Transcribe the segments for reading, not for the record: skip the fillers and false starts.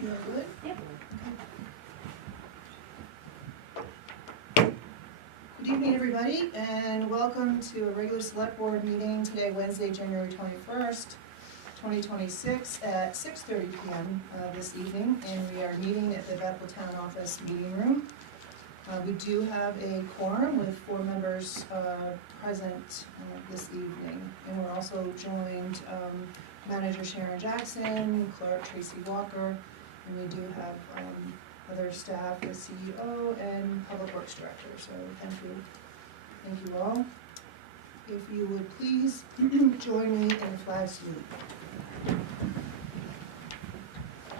You are good? Yep. Good evening, everybody, and welcome to a regular select board meeting today, Wednesday, January 21st, 2026 at 6:30 p.m. This evening, and we are meeting at the Bethel Town Office meeting room. We do have a quorum with 4 members present this evening, and we're also joined Manager Sharon Jackson, Clerk Tracy Walker, and we do have other staff, the CEO and Public Works Director. So thank you all. If you would please join me in the flag salute.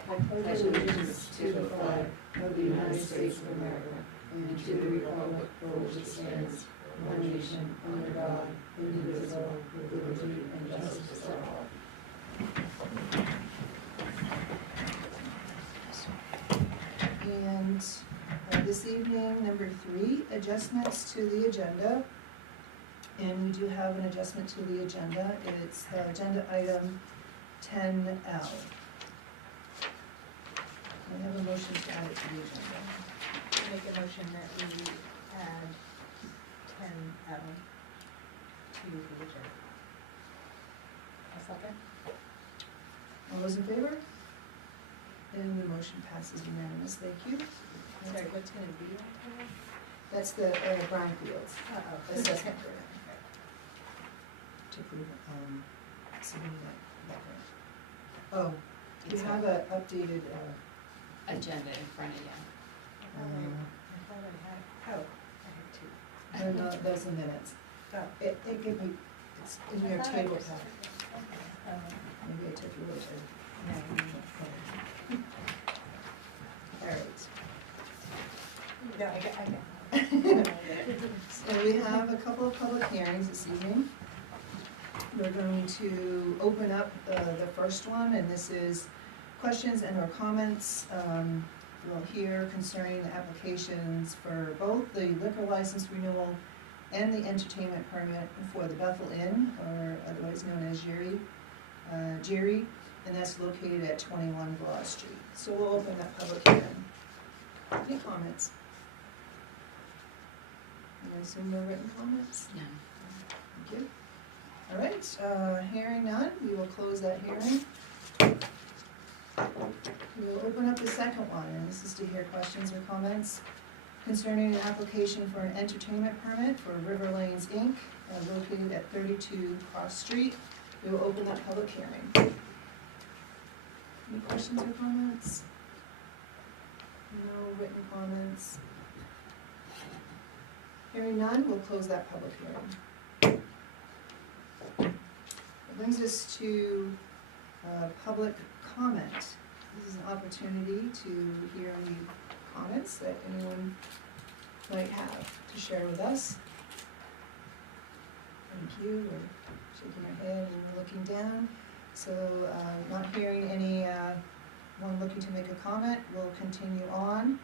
I pledge allegiance to the flag of the United States of America and to the republic for which it stands, one nation, under God, indivisible, with liberty and justice for all. And this evening, number 3, adjustments to the agenda. And we do have an adjustment to the agenda. It's agenda item 10L. I have a motion to add it to the agenda. Make a motion that we add 10L to the agenda. A second? All those in favor? And the motion passes unanimous. Thank you. Sorry, what's gonna be on there? That's the brownfields assessment grant to prove submitting that grant. Oh, you have an updated. Agenda in front of you. I thought I had, I had 2. No, those are minutes. Oh. It gave me, it's in your I thought I table just- pack. Maybe I took you away. All right. No, I got So we have a couple of public hearings this evening. We're going to open up the first one, and this is questions and or comments we'll hear concerning the applications for both the liquor license renewal and the entertainment permit for the Bethel Inn, or otherwise known as Jerry, and that's located at 21 Broad Street. So we'll open that public hearing. Any comments? I assume no written comments? No. Thank you. All right, hearing none, we will close that hearing. We will open up the second one, and this is to hear questions or comments concerning an application for an entertainment permit for River Lanes, Inc., located at 32 Cross Street. We will open that public hearing. Any questions or comments? No written comments. Hearing none, we'll close that public hearing. It brings us to public comment. This is an opportunity to hear any comments that anyone might have to share with us. Thank you. We're shaking our head and we're looking down. So not hearing anyone looking to make a comment, we'll continue on.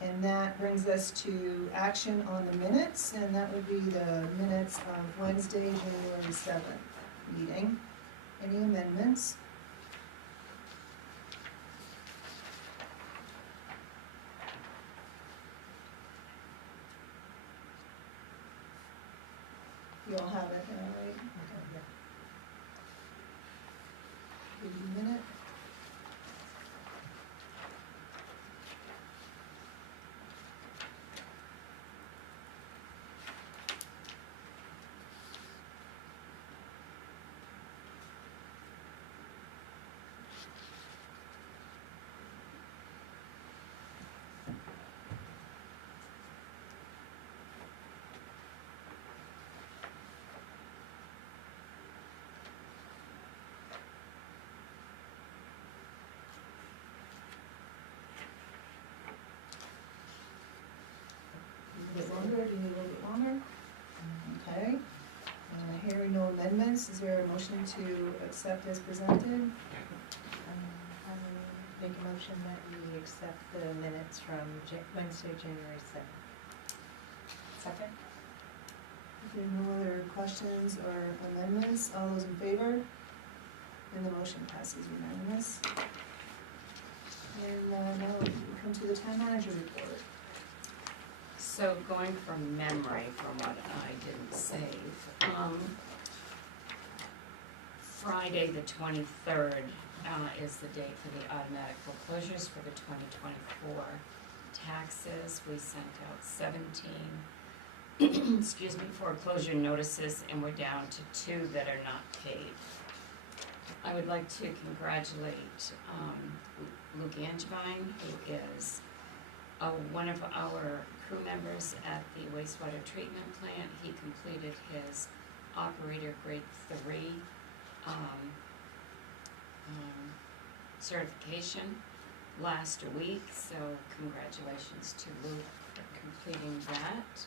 And that brings us to action on the minutes, and that would be the minutes of Wednesday, January 7th meeting. Any amendments? You all have it, all right? Okay. Give you a minute. A bit longer, do you need a little bit longer? Okay. Hearing no amendments, is there a motion to accept as presented? I make a motion that we accept the minutes from Wednesday, January 7th. Second? Okay, no other questions or amendments? All those in favor? And the motion passes unanimous. welcome to the town manager report. So going from memory, from what I didn't save, Friday the 23rd is the date for the automatic foreclosures for the 2024 taxes. We sent out 17 excuse me, foreclosure notices, and we're down to 2 that are not paid. I would like to congratulate Luke Angevine, who is one of our crew members at the wastewater treatment plant. He completed his operator grade 3 certification last week, so congratulations to Luke for completing that.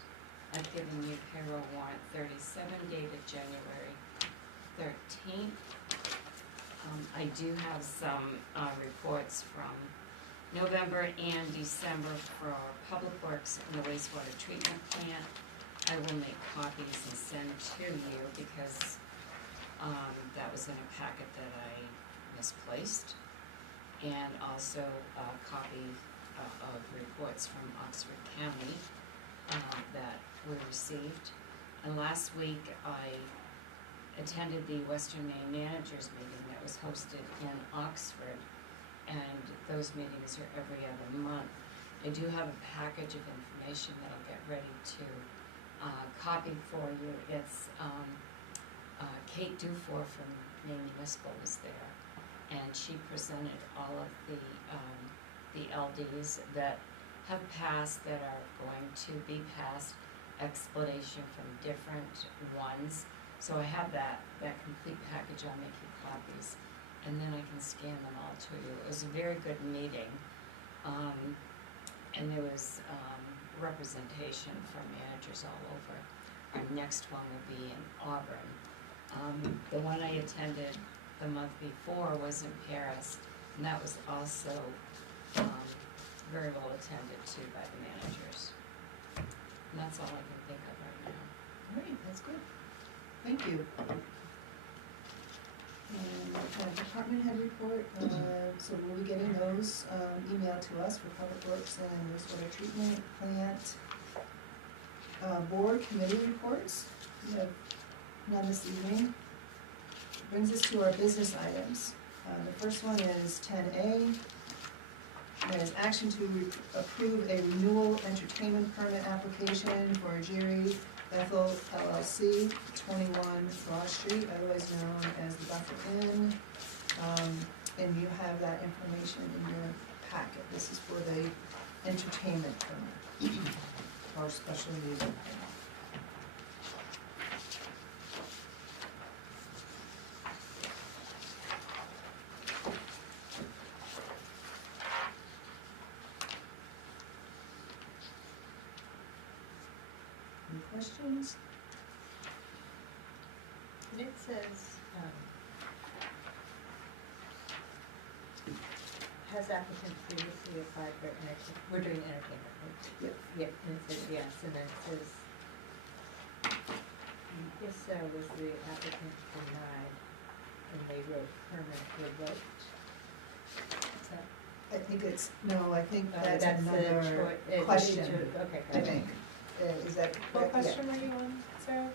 I've given you payroll warrant 37 dated January 13th. I do have some reports from November and December for Public Works and the wastewater treatment plant. I will make copies and send to you because that was in a packet that I misplaced. And also a copy of reports from Oxford County that were received. And last week I attended the Western Maine Managers meeting that was hosted in Oxford, and those meetings are every other month. I do have a package of information that I'll get ready to copy for you. It's Kate Dufour from Maine Municipal was there, and she presented all of the LDs that have passed, that are going to be passed, explanation from different ones. So I have that complete package. I'll make you copies, and then I can scan them all to you. It was a very good meeting, and there was representation from managers all over. Our next one will be in Auburn. The one I attended the month before was in Paris, and that was also very well attended to by the managers. And that's all I can think of right now. All right, that's good. Thank you. And department head report, so we'll be getting those emailed to us for Public Works and wastewater treatment plant. Board committee reports, we have none this evening. Brings us to our business items. The first one is 10A. That is action to approve a renewal entertainment permit application for Jerry Bethel LLC, 21 Broad Street, otherwise known as the Bethel Inn. And you have that information in your packet. This is for the entertainment permit, or special music permit. Any questions? And it says, has applicant previously applied for we're doing entertainment, right? Yep. Yep, and it says yes, and then it says, if so, was the applicant denied, and they wrote permit revoked? Is that? I think it's, no, I think Oh, that's the another choi- question, Okay, I gotcha. think. Is that What correct? question were you on, Sarah?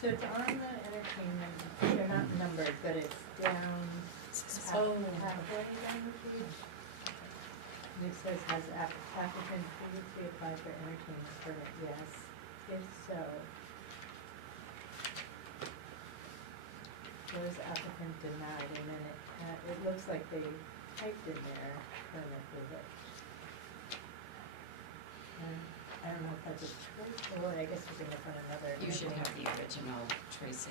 So it's on the entertainment, they're not numbered, but it's down Oh. halfway down the page. And it says, has applicant previously applied for entertainment permit? Yes. If so, was applicant denied? And then it looks like they typed in there, permit revoked. I don't know if that's a choice or I guess it's in front of another. You should have the original, Tracy.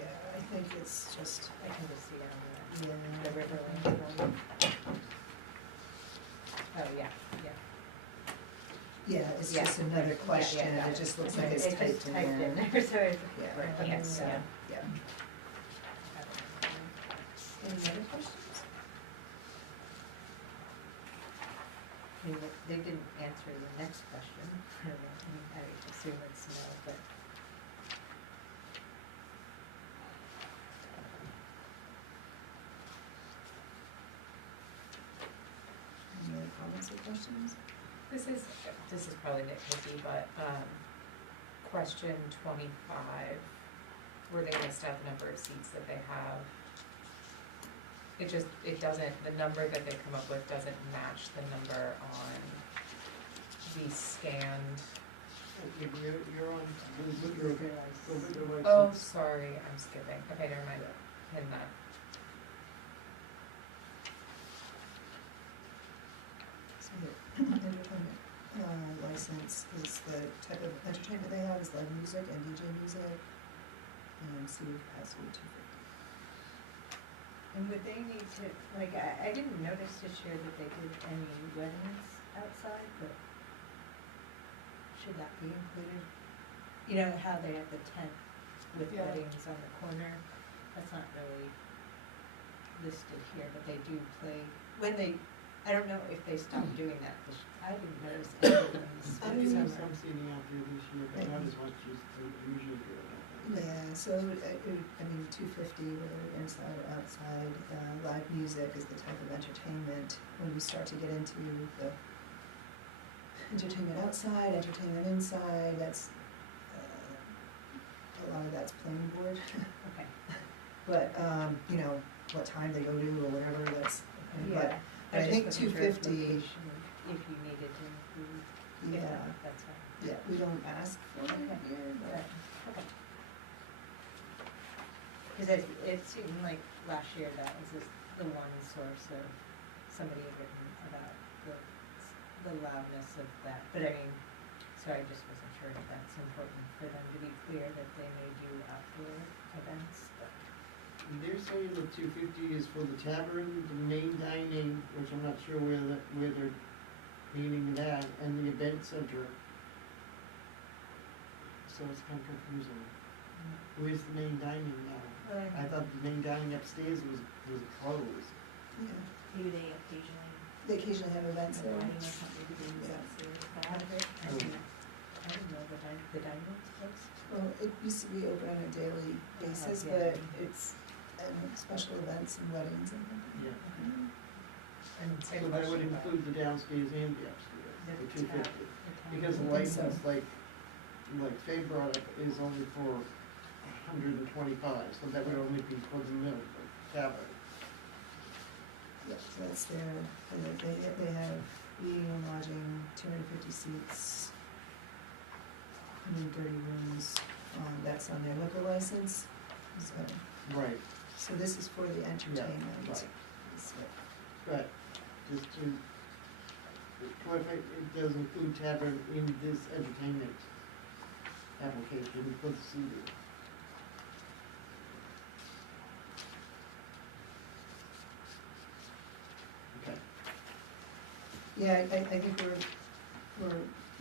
Yeah, I think it's just, I can just see it on the yeah. Riverland one. Oh, yeah, yeah. Yeah, it's Yeah. just another question, got it just looks like it's It just typed in there. there, so it's. Yeah. Right, yes, yeah. Yeah. Any other questions? I mean, they didn't answer the next question. I assume it's no, but. questions? This is probably nitpicky, but, question 25, where they list out the number of seats that they have. It doesn't, the number that they come up with doesn't match the number on the scanned. You're on, the Oh, sorry, I'm skipping. Okay, never mind. Pin that. So the entertainment license is the type of entertainment they have is live music and DJ music, and seating capacity 250. And would they need to, like, I didn't notice this year that they did any weddings outside, but should that be included? You know how they have the tent with Yeah. weddings on the corner? That's not really listed here, but they do play, when they, I don't know if they stopped doing that this, I didn't notice any of them this I didn't summer. some seating out there this year, but not as much as they usually do. Yeah, so, I mean, 250, whether inside or outside, live music is the type of entertainment. When you start to get into the entertainment outside, entertainment inside, that's, a lot of that's planning board. Okay. But, you know, what time they go to or whatever, that's, but Yeah, I think just wasn't sure if 250, location, if you needed to include, if yeah, not, that's fine. yeah, we don't ask for it Okay. here, but. Okay. Because it seemed like last year that was the one source of somebody had written about the loudness of that, but I mean, so I just wasn't sure if that's important for them to be clear that they may do outdoor events, but. And they're saying the 250 is for the tavern, the main dining, which I'm not sure where they're meaning that, and the event center. So it's kind of confusing. Where's the main dining now? I thought the main dining upstairs was closed. Yeah, Maybe they occasionally, they occasionally have events there. wedding or something to do with Yeah. upstairs, but Out of it, I Oh. mean, I didn't know the dining room's closed. Well, it used to be open on a daily basis, yeah. but it's, special events and weddings and things. Yeah. And same So that would question about- include the downstairs and the upstairs, the The 250. tab. Because the I think so. license, like Faye brought up, is only for 125, so that would only be for the mill, the tavern. Yep, so that's their, they have eating and lodging, 250 seats, 130 rooms, that's on their liquor license, so, Right, so this is for the entertainment. right. So, But just to clarify, it does include tavern in this entertainment application for the CD. Okay. Yeah, I think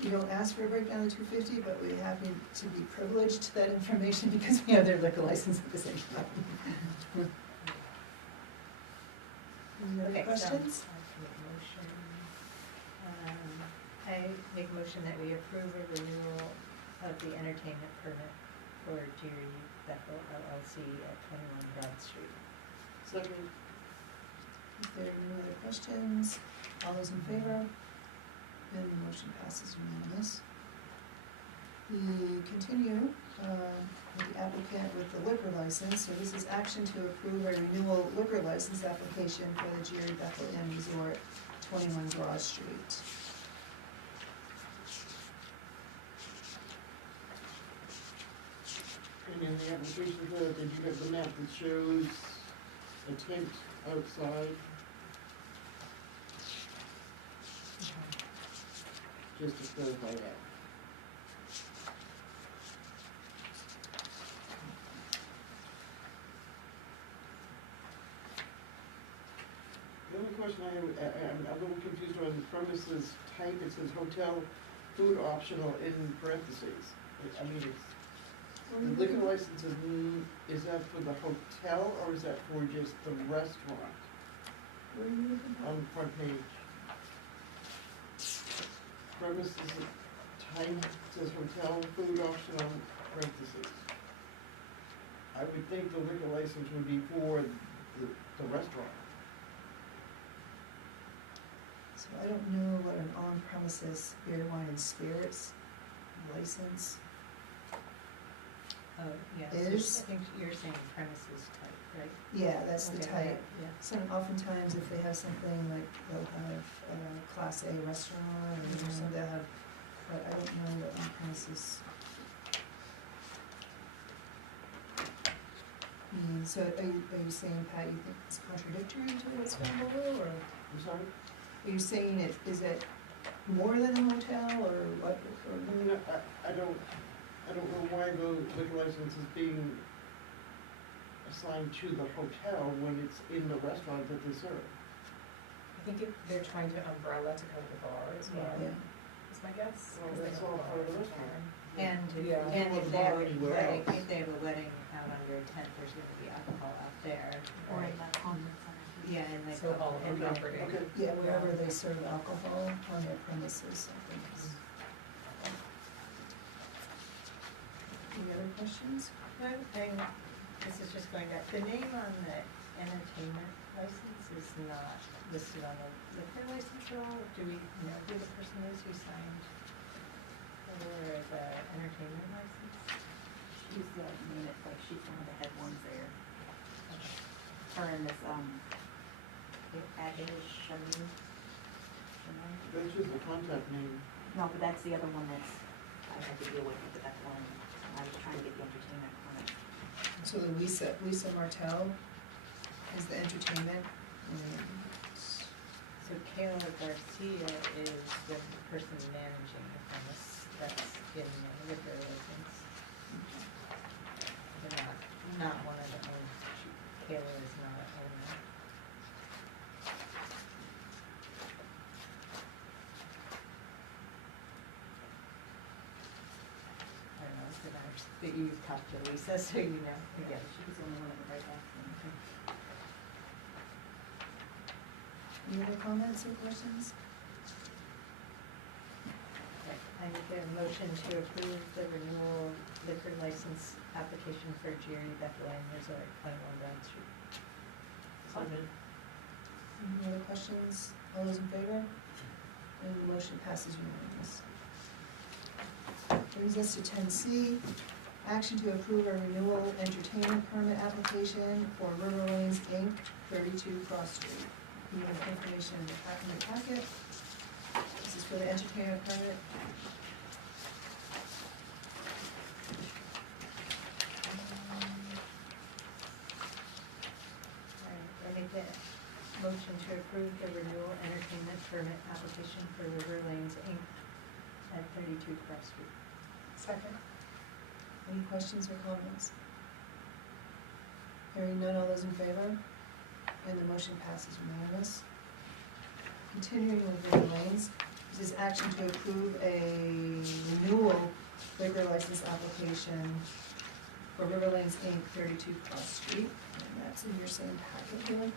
we don't ask for a breakdown of 250, but we're happy to be privileged to that information because we have their liquor license at the same time. Any other Okay, questions? So, I make a motion that we approve a renewal of the entertainment permit for Jerry Bethel LLC at 21 Broad Street. Second. If there are no other questions, all those in favor? And the motion passes unanimous. We continue with the applicant with the liquor license. So this is action to approve a renewal liquor license application for the Jerry Bethel Inn Resort, 21 Broad Street. And in the application, did you get the map that shows a tent outside? Just to clarify that. The only question I have, I'm a little confused on the premises type, it says hotel food optional in parentheses. I mean, it's, the liquor license is that for the hotel or is that for just the restaurant Where are you looking on the front page? Premises type says hotel food optional parentheses. I would think the liquor license would be for the restaurant. So I don't know what an on-premises beer, wine, and spirits license, Oh, yeah, Is- I think you're saying premises type, right? yeah, that's the Okay, type. Yeah, So oftentimes if they have something like, they'll have a Class A restaurant, or Mhm. some they'll have, but I don't know what on-premises means. So are you saying, Pat, you think it's contradictory to what's going on, or I'm sorry? are you saying is it more than a motel, or what, or? I mean, I don't know why the liquor license is being assigned to the hotel when it's in the restaurant that they serve. I think they're trying to umbrella to cover the bar as well, Yeah. is my guess. Well, 'cause they that's don't all have part of the a restaurant. bar. and, Yeah. and Well, if the they bar have a anywhere wedding, else. if they have a wedding out under a tent, there's gonna be alcohol out there. Or right? in the conference center. Yeah, and like. So all of and the then- property. Okay. Yeah, wherever they serve alcohol on their premises, I think is. Any other questions? No, this is just going back, the name on the entertainment license is not listed on the liquor license at all? Do we know who the person is who signed for the entertainment license? She's the unit, like, she's one of the head ones there. Okay. Her and this, Shami. That's just the contact name. No, but that's the other one that's, I had to deal with, but that's one, I was trying to get the entertainment permit. So the Lisa Martell is the entertainment, and So Kayla Garcia is the person managing the premise that's getting the liquor license. But not one of the owners. Kayla is not an owner. I don't know, it's nice that you talked to Lisa, so you know, Yeah, yeah. she was the only one that would write that to me. any other comments or questions? Okay, I make a motion to approve the renewal liquor license application for Jerry Bethlehem Resort, 21 Brown Street. Any other questions? All those in favor? And the motion passes unanimous. Brings us to 10C, action to approve a renewal entertainment permit application for River Lanes Inc., 32 Cross Street. You have information in the packet. This is for the entertainment permit. I make a motion to approve the renewal entertainment permit application for River Lanes Inc. at 32 Cross Street. Second. Any questions or comments? Hearing none, all those in favor? And the motion passes unanimous. Continuing with River Lanes, this is action to approve a renewal liquor license application for River Lanes Inc., 32 Cross Street, and that's in your same packet here.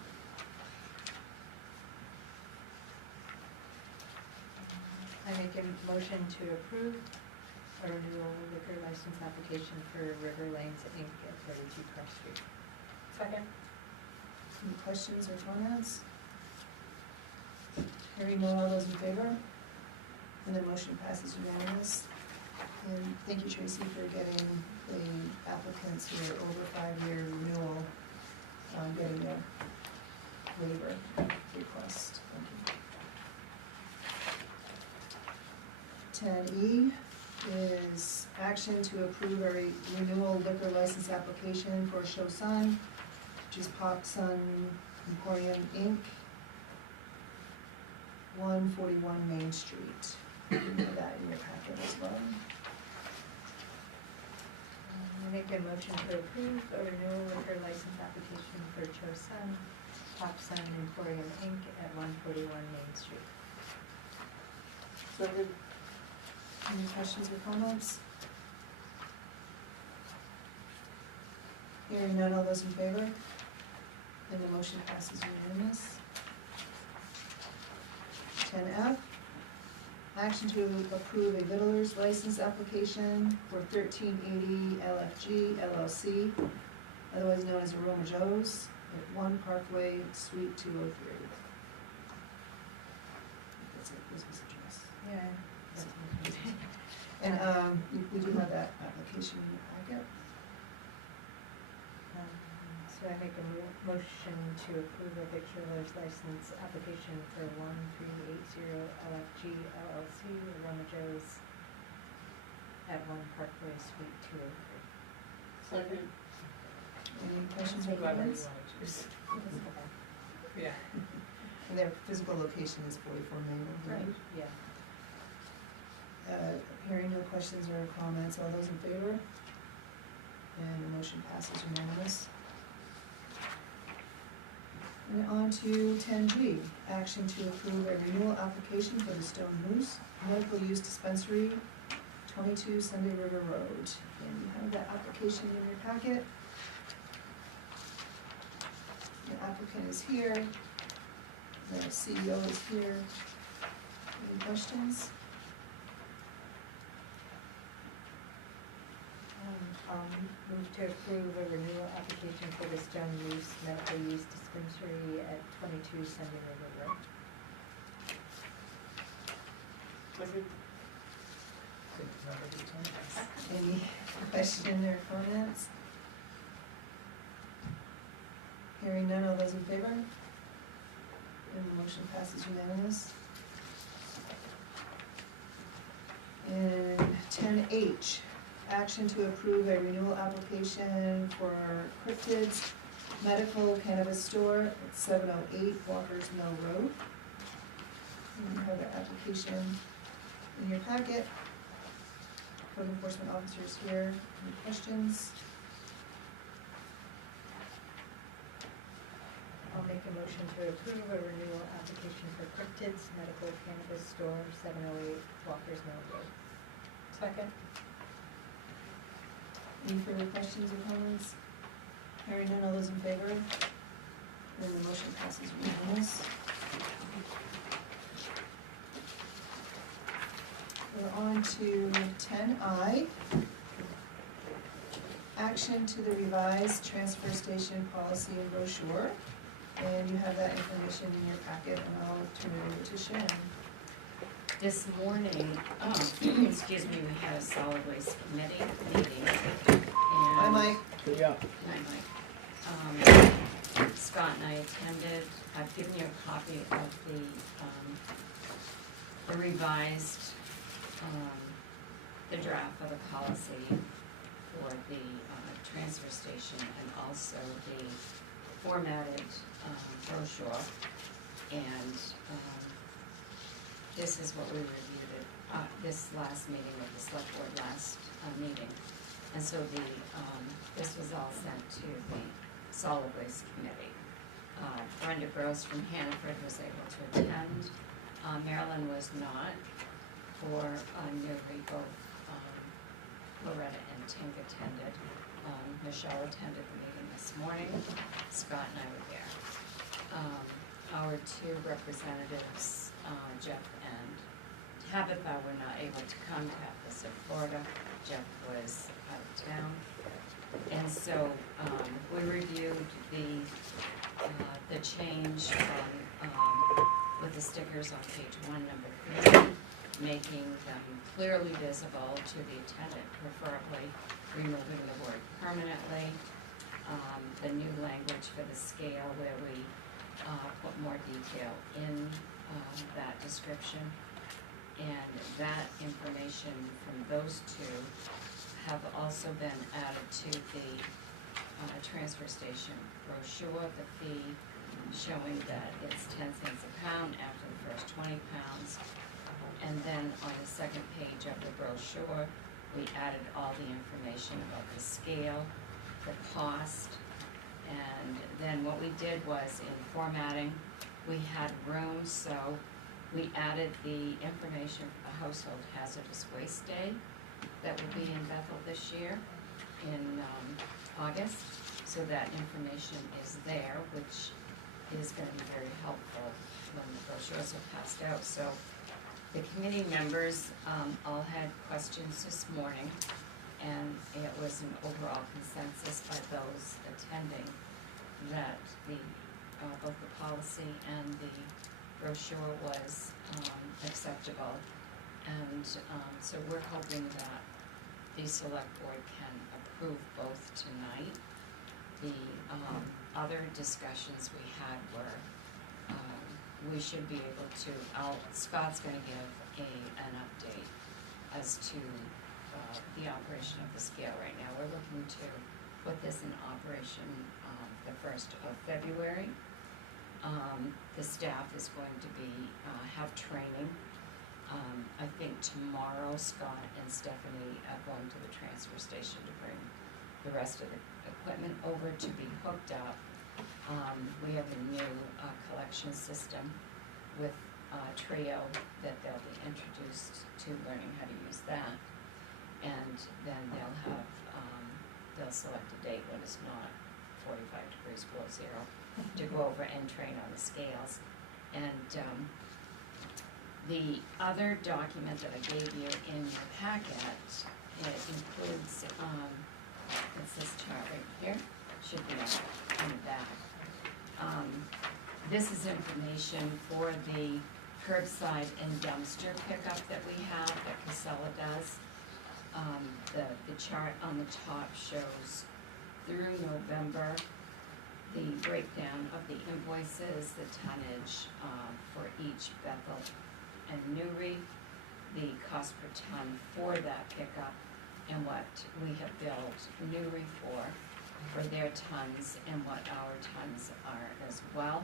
I make a motion to approve a renewal liquor license application for River Lanes Inc. at 32 Cross Street. Second. Any questions or comments? Hearing none, all those in favor? And the motion passes unanimous. And thank you, Tracy, for getting the applicants who are over 5-year renewal, getting their waiver request. Thank you. 10E is action to approve a renewal liquor license application for Show Sun, which is Pop Sun Emporium Inc., 141 Main Street. You have that in your packet as well. I make a motion to approve a renewal liquor license application for Cho Sun, Pop Sun Emporium Inc. at 141 Main Street. Second. Any questions or comments? Hearing none, all those in favor? And the motion passes unanimous. 10F, action to approve a vittler's license application for 1380 LFG LLC, otherwise known as Aroma Joe's, at 1 Parkway, Suite 203. it's a business address. Yeah. And, we do have that application in your packet. So I make a motion to approve a victualer's license application for 1380 LFG LLC, Aroma Joe's at 1 Parkway Suite 203. Second. Any questions or Whoever you comments? wanna choose. Yeah. And their physical location is 44 Maple, right? Yeah. Hearing no questions or comments, all those in favor? And the motion passes unanimous. And on to 10G, action to approve a renewal application for the Stone Moose Medical Use Dispensary, 22 Sunday River Road. And you have that application in your packet. The applicant is here, the CEO is here. Any questions? I'll move to approve a renewal application for the Stone Moose Medical Use Dispensary at 22 Sunday River Road. Second. Couldn't remember the terms. Any question or comments? Hearing none, all those in favor? And the motion passes unanimous. And 10H, action to approve a renewal application for Cryptids Medical Cannabis Store at 708 Walker's Mill Road. And you have the application in your packet. Code enforcement officers here. Any questions? I'll make a motion to approve a renewal application for Cryptids Medical Cannabis Store, 708 Walker's Mill Road. Second. Any further questions or comments? Hearing none, all those in favor? Then the motion passes unanimous. We're on to 10I. Action to the revised transfer station policy and brochure. And you have that information in your packet, and I'll turn it over to Sharon. This morning, excuse me, we had a solid waste committee meeting. Hi, Mike. Yeah. Hi, Mike. Scott and I attended. I've given you a copy of the revised, the draft of the policy for the transfer station and also the formatted brochure. And this is what we reviewed at this last meeting with the select board last meeting. And so this was all sent to the solid waste committee. Brenda Gross from Hannaford was able to attend. Marilyn was not. For New Rico, Loretta and Tink attended. Michelle attended the meeting this morning. Scott and I were there. Our two representatives, Jeff and Tabitha, were not able to come. Tabitha's in Florida. Jeff was out of town. And so we reviewed the change with the stickers on page 1, number 3, making them clearly visible to the attendant, preferably removing the word permanently. The new language for the scale where we put more detail in that description. And that information from those two have also been added to the transfer station brochure, the fee showing that it's 10 cents a pound after the first 20 pounds. And then on the second page of the brochure, we added all the information about the scale, the cost, and then what we did was in formatting, we had room, so we added the information for the Household Hazardous Waste Day that will be in Bethel this year in August, so that information is there, which is going to be very helpful when the brochures are passed out. So the committee members all had questions this morning, and it was an overall consensus by those attending that both the policy and the brochure was, acceptable. And, so we're hoping that the select board can approve both tonight. The, other discussions we had were, we should be able to, Scott's gonna give an update as to, the operation of the scale right now. We're looking to put this in operation, the 1st of February. The staff is going to be, have training. I think tomorrow Scott and Stephanie are going to the transfer station to bring the rest of the equipment over to be hooked up. We have a new, collection system with, Trio that they'll be introduced to learning how to use that. And then they'll have, they'll select a date when it's not 45 degrees below zero to go over and train on the scales. And, the other document that I gave you in your packet, it includes, it's this chart right here, should be on the back. This is information for the curbside and dumpster pickup that we have, that Casella does. The chart on the top shows through November, the breakdown of the invoices, the tonnage, for each Bethel and Newry, the cost per ton for that pickup, and what we have billed Newry for their tons, and what our tons are as well.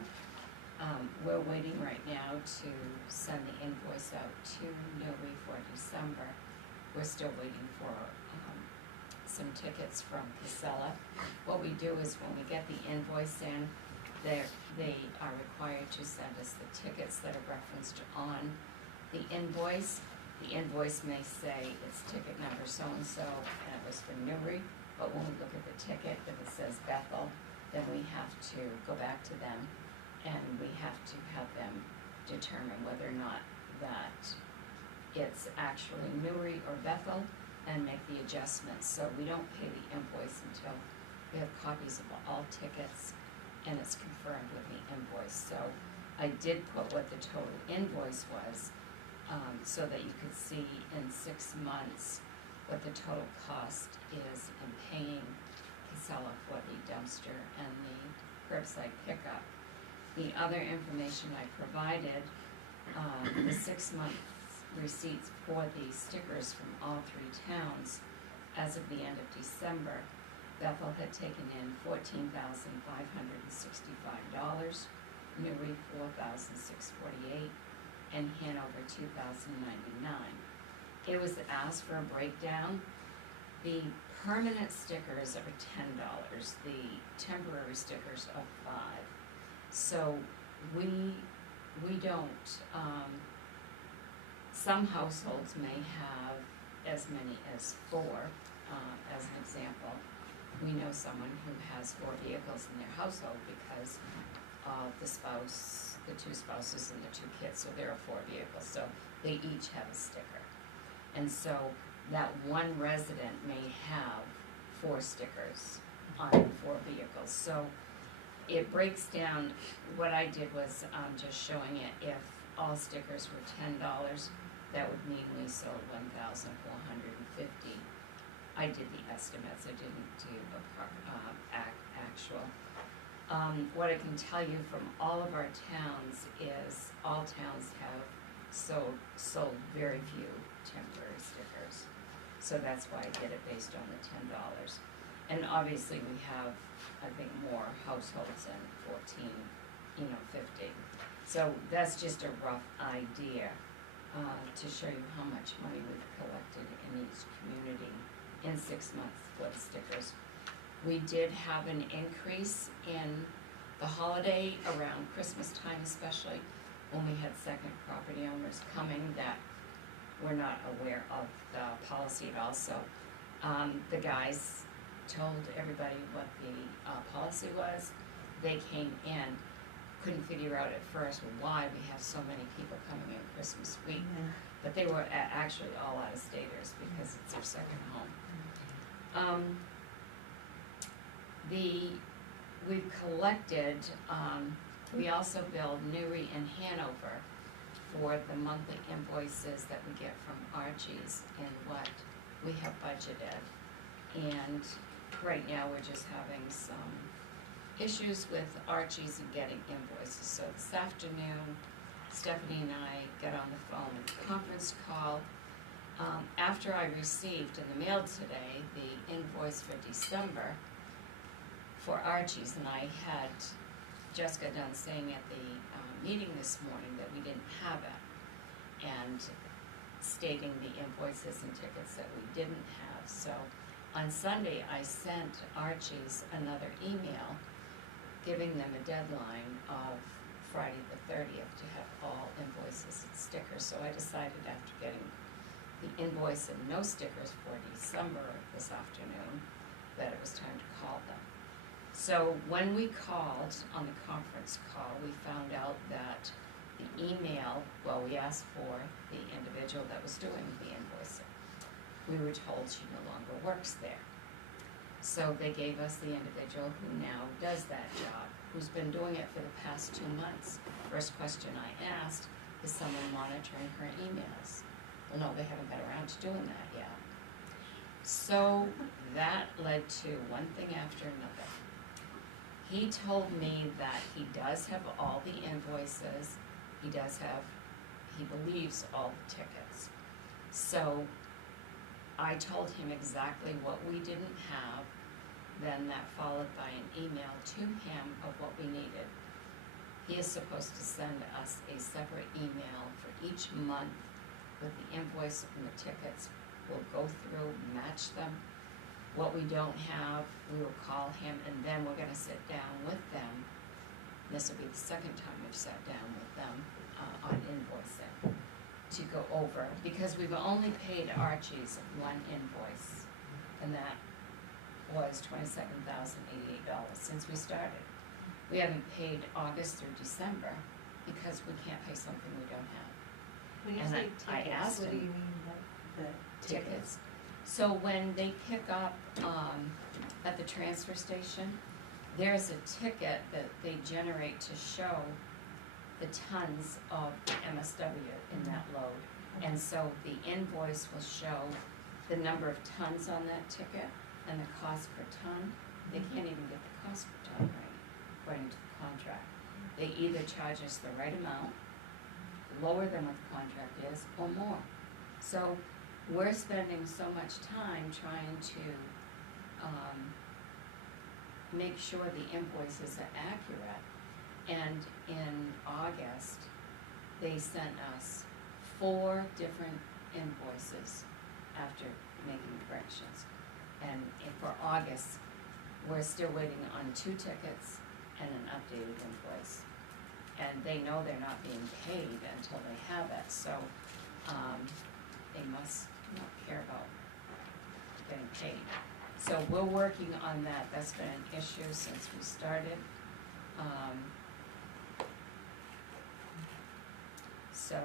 We're waiting right now to send the invoice out to Newry for December. We're still waiting for, some tickets from Casella. What we do is when we get the invoice in, they are required to send us the tickets that are referenced on the invoice. The invoice may say it's ticket number so-and-so, and it was for Newry, but when we look at the ticket, if it says Bethel, then we have to go back to them, and we have to have them determine whether or not that it's actually Newry or Bethel, and make the adjustments. So we don't pay the invoice until we have copies of all tickets, and it's confirmed with the invoice. So I did put what the total invoice was, so that you could see in 6 months what the total cost is in paying Casella for the dumpster and the curbside pickup. The other information I provided, the 6 month receipts for the stickers from all 3 towns. As of the end of December, Bethel had taken in $14,565, Newry $4,648, and Hanover $2,099. It was asked for a breakdown. The permanent stickers are $10, the temporary stickers are $5. So we don't, some households may have as many as 4, as an example. We know someone who has 4 vehicles in their household because of the spouse, the 2 spouses and the 2 kids, so there are 4 vehicles, so they each have a sticker. And so that one resident may have 4 stickers on 4 vehicles. So it breaks down, what I did was just showing it, if all stickers were $10, that would mean we sold 1,450. I did the estimates, I didn't do actual. What I can tell you from all of our towns is all towns have sold very few temporary stickers. So that's why I did it based on the $10. And obviously we have, I think, more households than 14, 50. So that's just a rough idea to show you how much money we've collected in each community in 6 months for the stickers. We did have an increase in the holiday around Christmas time, especially when we had second property owners coming that were not aware of the policy at all. So the guys told everybody what the policy was. They came in, couldn't figure out at first why we have so many people coming in Christmas week, but they were actually all out-of-staters because it's their second home. We've collected We also bill Newry and Hanover for the monthly invoices that we get from Archie's and what we have budgeted. And right now, we're just having some issues with Archie's and getting invoices. So this afternoon, Stephanie and I got on the phone with a conference call. After I received in the mail today the invoice for December for Archie's, and I had Jessica done saying at the meeting this morning that we didn't have it, and stating the invoices and tickets that we didn't have. So on Sunday, I sent Archie's another email giving them a deadline of Friday the 30th to have all invoices and stickers. So I decided after getting the invoice and no stickers for December this afternoon that it was time to call them. So when we called on the conference call, we found out that the email, well, we asked for the individual that was doing the invoicing. We were told she no longer works there. So they gave us the individual who now does that job, who's been doing it for the past 2 months. First question I asked, is someone monitoring her emails? Well, no, they haven't got around to doing that yet. So that led to one thing after another. He told me that he does have all the invoices, he believes all the tickets. So I told him exactly what we didn't have, then that followed by an email to him of what we needed. He is supposed to send us a separate email for each month with the invoice and the tickets. We'll go through, match them. What we don't have, we will call him, and then we're gonna sit down with them. This will be the second time we've sat down with them on invoicing to go over, because we've only paid Archie's one invoice, and that was $27,088 since we started. We haven't paid August through December because we can't pay something we don't have. When you And say I tickets, asked what do him. you mean the Tickets. So when they pick up at the transfer station, there's a ticket that they generate to show the tons of MSW in that load. And so the invoice will show the number of tons on that ticket and the cost per ton. They can't even get the cost per ton right, according to the contract. They either charge us the right amount, lower than what the contract is, or more. So we're spending so much time trying to make sure the invoices are accurate. And in August, they sent us 4 different invoices after making corrections. And for August, we're still waiting on 2 tickets and an updated invoice. And they know they're not being paid until they have it, so they must not care about getting paid. So we're working on that. That's been an issue since we started. So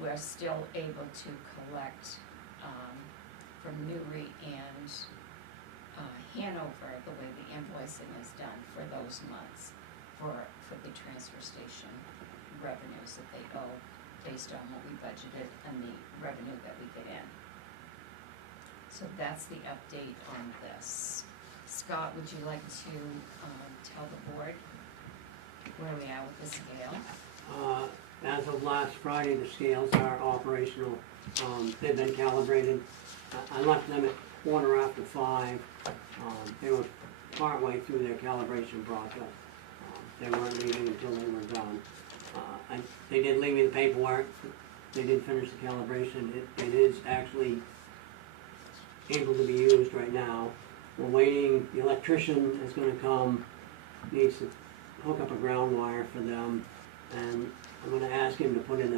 we're still able to collect from Newry and Hanover the way the invoicing is done for those months for the transfer station revenues that they owe based on what we budgeted and the revenue that we get in. So that's the update on this. Scott, would you like to tell the board where we are with the scale? As of last Friday, the scales are operational. They've been calibrated. I left them at 5:15. They were partway through their calibration process. They weren't leaving until they were done. They did leave me the paperwork. They did finish the calibration. It is actually able to be used right now. We're waiting. The electrician is going to come, needs to hook up a ground wire for them, and I'm going to ask him to put in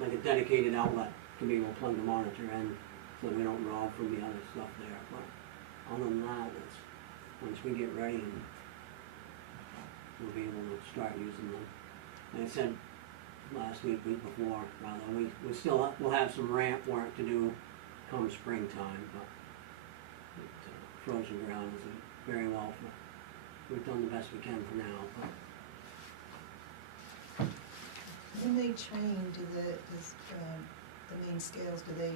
a dedicated outlet to be able to plug the monitor in so we don't rob from the other stuff there. But other than that, once we get ready, we'll be able to start using them. Like I said last week before, rather, we'll have some ramp work to do come springtime, but frozen ground is very well. We've done the best we can for now. But when they train, the main scales, do they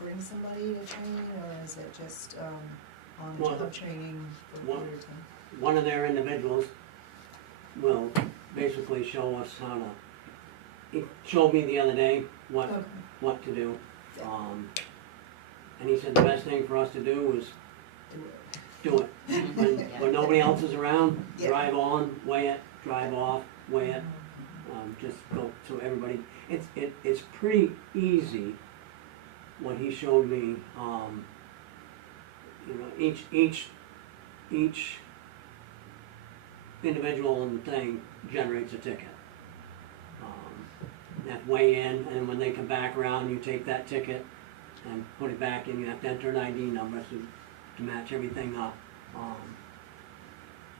bring somebody to train, or is it just, on the Well, job training for a one- period of time? One of their individuals will basically show us how to, he showed me the other day Okay, what to do. Yeah. And he said the best thing for us to do is do it. do it. When nobody else is around, Yeah. drive on, weigh it, drive off, weigh it. Just go, so everybody, it's pretty easy, what he showed me, you know, each individual in the thing generates a ticket. You have to weigh in, and when they come back around, you take that ticket and put it back in, you have to enter an ID number to match everything up.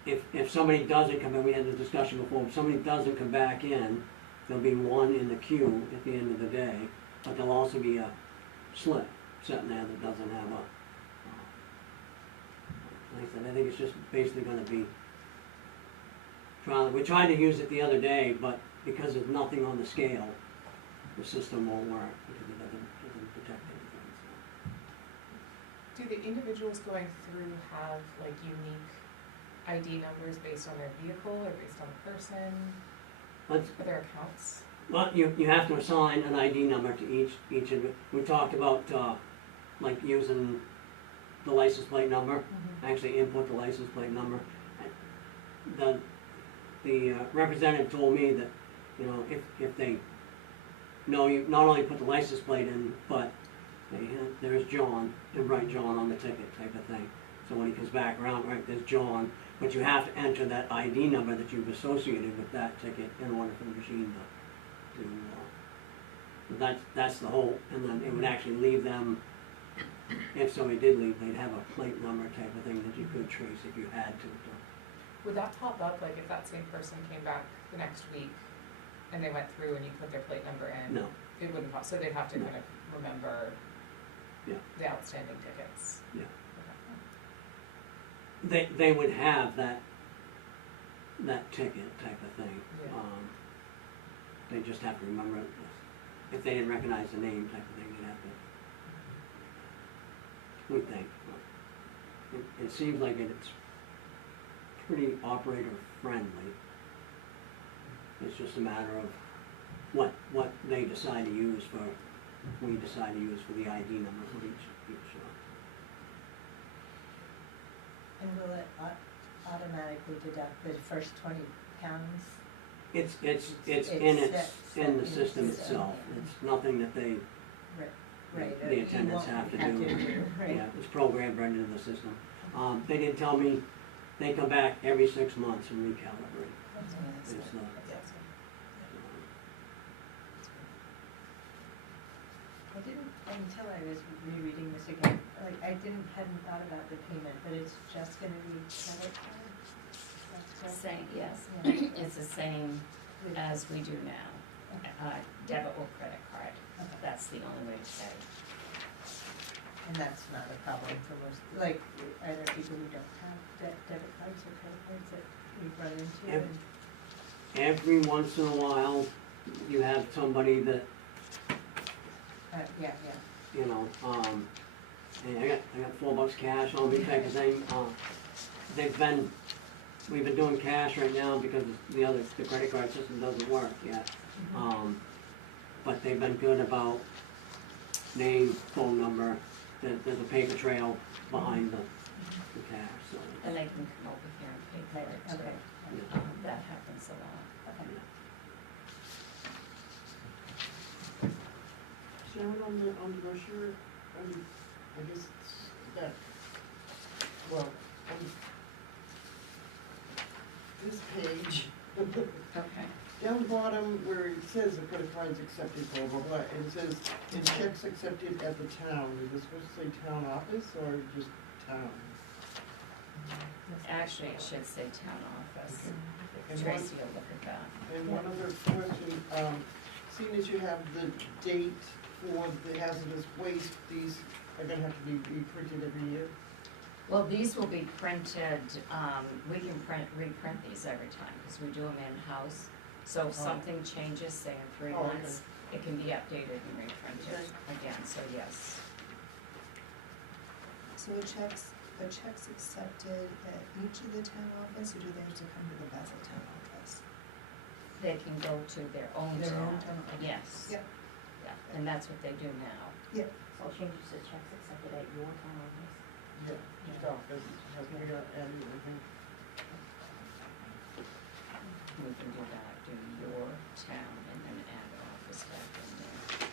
If somebody doesn't come in, we had the discussion before, if somebody doesn't come back in, there'll be one in the queue at the end of the day, but there'll also be a slip sitting there that doesn't have a, like I said, I think it's just basically gonna be, we tried to use it the other day, but because there's nothing on the scale, the system won't work, because it doesn't detect anything, so. Do the individuals going through have like unique ID numbers based on their vehicle or based on the person, Let's, or their accounts? well, you have to assign an ID number to each of it. We talked about, like using the license plate number, actually input the license plate number. The representative told me that, you know, if they know you not only put the license plate in, but there's John, and write John on the ticket type of thing. So when he comes back around, right, there's John, but you have to enter that ID number that you've associated with that ticket in order for the machine to that's the whole, and then it would actually leave them, if somebody did leave, they'd have a plate number type of thing that you could trace if you had to. Would that pop up, like if that same person came back the next week and they went through and you put their plate number in? No, It wouldn't pop, so they'd have to No. kind of remember Yeah. the outstanding tickets? Yeah. Okay. they would have that ticket type of thing. Yeah. They just have to remember it. If they didn't recognize the name type of thing, they'd have to, we think. It seems like it's pretty operator friendly. It's just a matter of what they decide to use for, we decide to use for the ID number for each. And will it automatically deduct the first 20 pounds? It's in set the system it's, itself. It's nothing that they, Right. the attendants have to do. Right. Yeah, it's programmed right into the system. They did tell me they come back every 6 months and recalibrate. That's nice. It's, I didn't, until I was rereading this again, like, hadn't thought about the payment, but it's just gonna be credit card? That's correct? Same, yes, Yeah. it's the same as we do now, debit or credit card, Okay. that's the only way to pay. And that's not a problem for most, like, are there people who don't have debit cards or credit cards that we've run into? Yep. And- every once in a while, you have somebody that, Yeah, you know, hey, I got $4 cash on me type of thing. We've been doing cash right now because the credit card system doesn't work yet. But they've been good about name, phone number, there's a paper trail behind the cash, so. And they can come over here and pay for it too. okay. That happens a lot. Okay. Sharon, on the brochure, I guess it's that, well, on this page, Okay. down the bottom where it says the credit card's accepted, blah, blah, blah, and it says, and checks accepted at the town, is it supposed to say town office or just town? Actually, it should say town office. And Tracy will look at that. And one other question, seeing as you have the date for the hazardous waste, these are gonna have to be reprinted every year? Well, these will be printed, we can reprint these every time, because we do them in-house. So if something changes, say in 3 Oh, okay. months, it can be updated and reprinted again, so yes. So a check's accepted at each of the town office, or do they have to come to the Basil town office? They can go to their own Their own town, town, okay. yes. Yep. Yeah, and that's what they do now. So change it to checks accepted at your town office. Yeah, just office, has to be added, I think. We can do that, do your town and then add office back in there.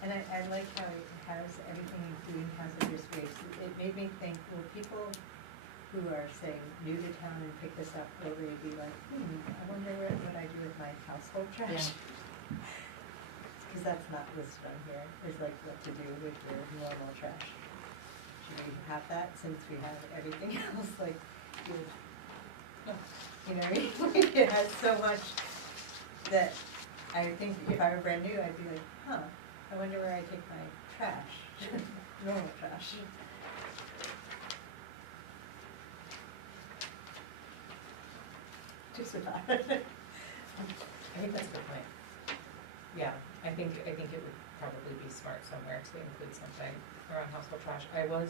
And I like how it has everything including hazardous waste. It made me think, will people who are saying new to town and pick this up early be like, I wonder what I do with my household trash? Cause that's not listed on here, is like what to do with your normal trash. Should we have that since we have everything else, like, you know what I mean? Like, it has so much that I think if I were brand new, I'd be like, I wonder where I take my trash, normal trash. Just about it. I think that's a good point. Yeah, I think it would probably be smart somewhere to include something around household trash. We can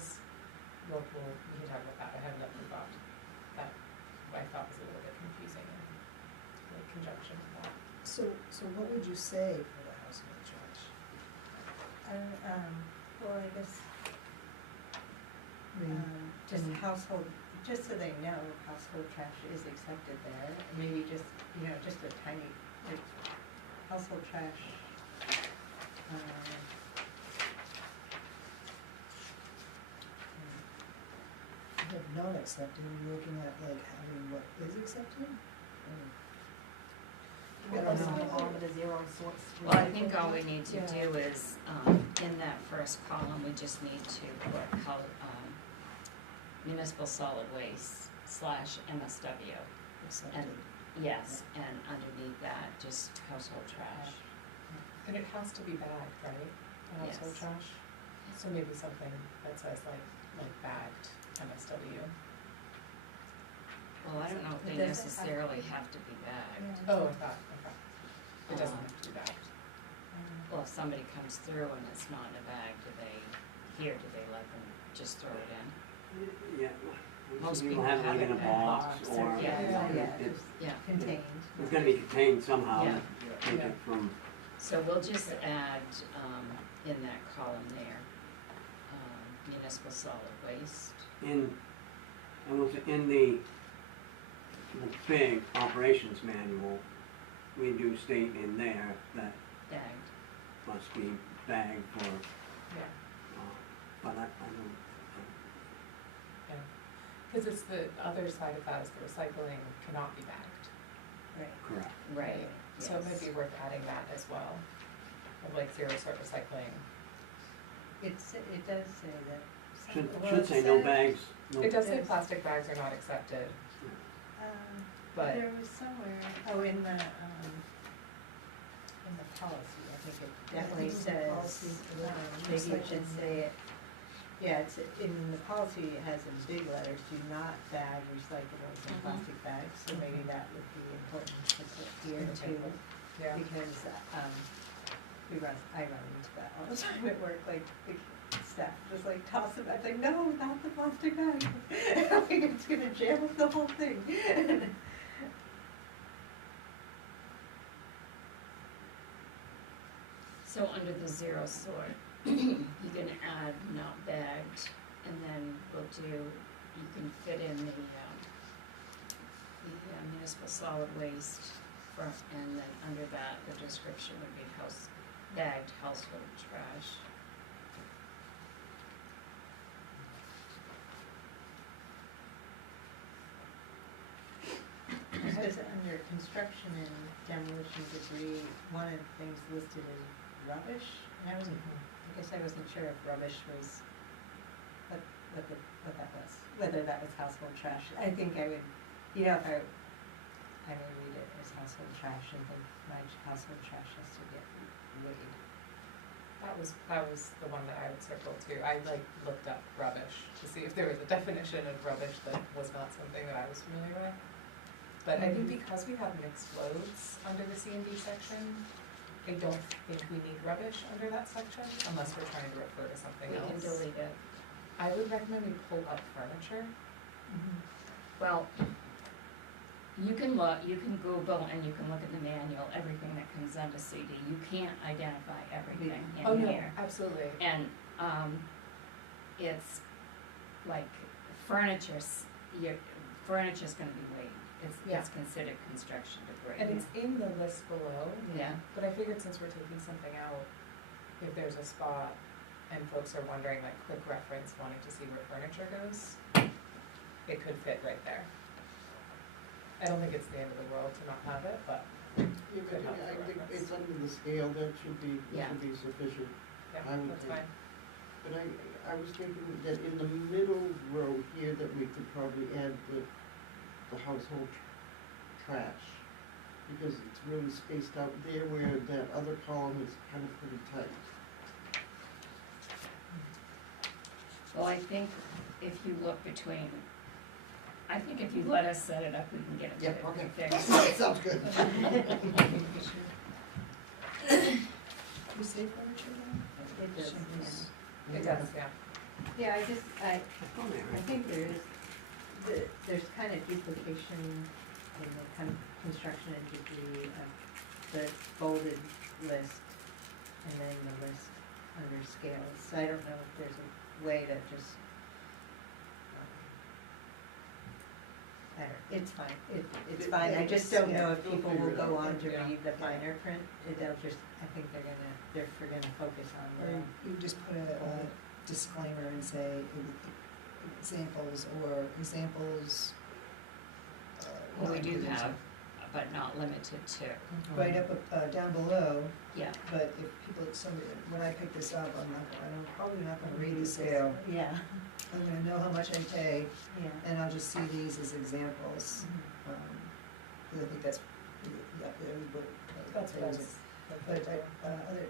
talk about that, I have another thought that I thought was a little bit confusing in conjunction with that. So what would you say for the household trash? Well, I guess, just Mm. household, just so they know, household trash is accepted there. Maybe just, just a tiny, like, household trash. Have not accepted, are you looking at like having what is accepted? I don't know. All of the zero sorts. Well, I think all we need to Yeah. do is, in that first column, we just need to put municipal solid waste / MSW. Accepted. Yes, and underneath that, just household trash. And it has to be bagged, right? Household Yes. trash? So maybe something that says like bagged MSW. Well, I don't know if they It doesn't have- necessarily have to be bagged. Oh, I thought, it doesn't have to be bagged. Well, if somebody comes through and it's not in a bag, do they let them just throw it in? Yeah, Most people people have it like have in a it in a box box or, or- yeah, it's, Yeah, Contained. it's gonna be contained somehow, Yeah. take Yeah. it from, so we'll just add, in that column there, municipal solid waste. in the big operations manual, we do state in there that Bagged. must be bagged for, Yeah. but I don't, Because it's the other side of that is the recycling cannot be bagged. Right. correct. Right, So it might be worth adding that as well, of like zero sort recycling. It does say that. Should say no bags, no. It does say Yes. plastic bags are not accepted, but There was somewhere, in the policy, I think it definitely it was the says, policy for the maybe it should recycling. say it. Yeah, it's, in the policy, it has in big letters, do not bag recyclables in Mhm. plastic bags, so maybe that would be important to put here Okay. too. yeah. Because, I run into that all the time at work, like, the staff just like toss it back, like, no, not the plastic bag. Like, it's gonna jam up the whole thing. So under the zero sort, you can add not bagged, and then we'll do, you can fit in the municipal solid waste for, and then under that, the description would be bagged household trash. Because under construction and demolition debris, one of the things listed is rubbish, and I guess I wasn't sure if rubbish was, what that was, whether that was household trash. I think I would, if I may read it as household trash and think my household trash has to get weighed. That was the one that I would circle too. I looked up rubbish to see if there was a definition of rubbish that was not something that I was familiar with. But I think because we have mixed loads under the C and D section, I don't think we need rubbish under that section unless we're trying to refer to something We else. can delete it. I would recommend we pull up furniture. Well, you can Google and you can look at the manual, everything that comes under CD. You can't identify everything Oh, in no, here. absolutely. And, it's like furniture's gonna be weighted. Yeah. It's considered construction debris. And it's in the list below, Yeah, but I figured since we're taking something out, if there's a spot and folks are wondering, like, quick reference, wanting to see where furniture goes, it could fit right there. I don't think it's the end of the world to not have it, but Yeah, Could help but I for think reference. it's under the scale, that should be Yeah. sufficient. yeah, I would that's think. fine. But I was thinking that in the middle row here, that we could probably add the household trash. Because it's really spaced out there where that other column is kind of pretty tight. well, I think if you look if you let us set it up, we can get it Yeah, to okay. fix. Sounds good. You say furniture then? It does, Shingles. It does, yeah. Yeah, I Oh, there. I think there's kind of duplication in the kind of construction and debris of the bolded list and then the list under scales. So I don't know if there's a way to just, it's fine, it's fine. I just don't know if We'll people figure will it go out. on to Yeah. read the finer print. They'll just, I think they're gonna focus on Or the. you just put a disclaimer and say examples or examples. Well, we not do limited have, but not limited to, Right up, down below, yeah. but if people, when I pick this up, I'm probably not gonna read the scale. Yeah, I'm gonna know how much I pay, yeah. and I'll just see these as examples. Mhm. 'Cause I think that's, yeah, everybody. That's what I was. But other,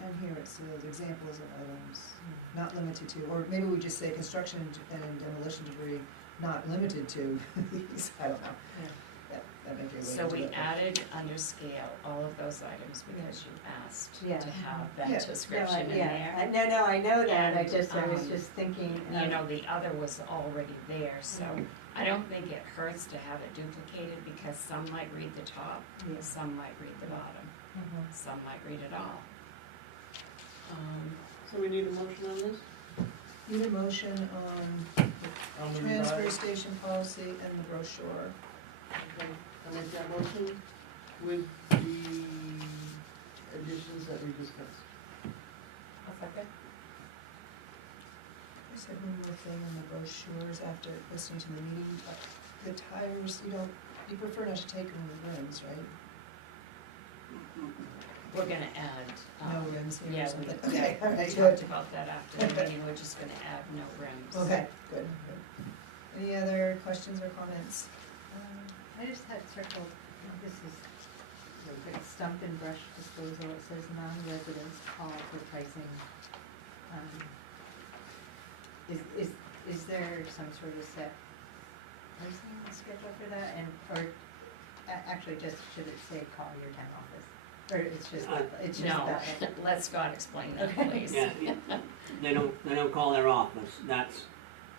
down here it says examples of items, not limited to, or maybe we just say construction and demolition debris, not limited to these, I don't know. Yeah. That may be a way to So do we it. added under scale all of those items because you asked Yeah. to have Yeah. that description in there. No, I know that, I And, was just thinking. You know, the other was already there, so I don't think it hurts to have it duplicated because some might read the top, Yeah. some might read the bottom, Mhm. some might read it all. So we need a motion on this? Need a motion on On the transfer revised? station policy and the brochure. Okay, I make that motion with the additions that we discussed. I'll second. I said one more thing on the brochures after listening to the meeting, the tires, you prefer not to take them with rims, right? We're gonna add, No rims here or yeah, something? we Okay, all right, talked good. about that after the meeting, we're just gonna add no rims. Okay, good, good. Any other questions or comments? I just had circled, this is, like stump and brush disposal, it says non-residents call for pricing. Is there some sort of set pricing schedule for that, actually, just, should it say call your town office? Or it's just No, that? let's God explain that, Okay. please. Yeah, they don't call their office,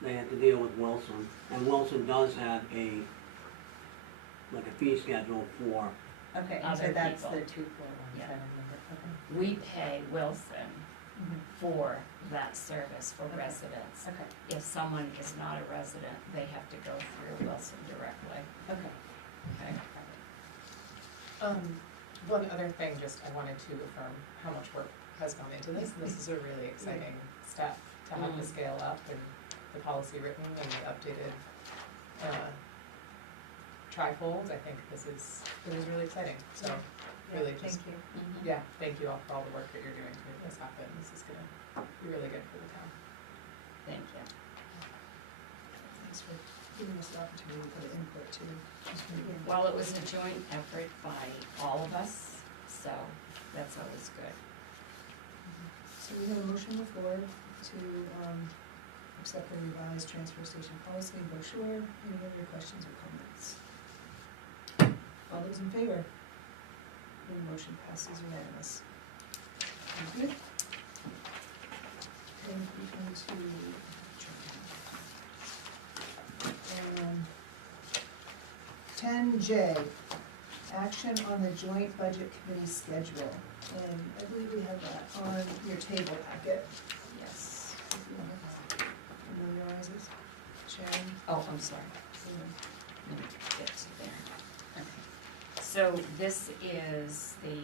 they have to deal with Wilson, and Wilson does have like a fee schedule for, Okay, and Other so that's people. the 2417 number, okay. We pay Wilson Mhm. for that service for Okay. residents. Okay, If someone is not a resident, they have to go through Wilson directly, okay. okay? One other thing, just I wanted to affirm how much work has gone into this. This is a really exciting step to have the scale up and the policy written and the updated trifolds. I think this is really exciting, so really just, Thank you. Mhm. yeah, thank you all for all the work that you're doing to make this happen. This is gonna be really good for the town. Thank you. Thanks for giving us the opportunity to put input too. It's really good. Well, it was a joint effort by all of us, so that's always good. So we have a motion before to accept the revised transfer station policy brochure. Any other questions or comments? All those in favor? The motion passes unanimous. Thank you. And we come to 10J, action on the joint budget committee schedule. And I believe we have that on your table packet. Yes. If you want to familiarize us, Sharon. Oh, I'm sorry. Let me get to there. Okay. So this is the,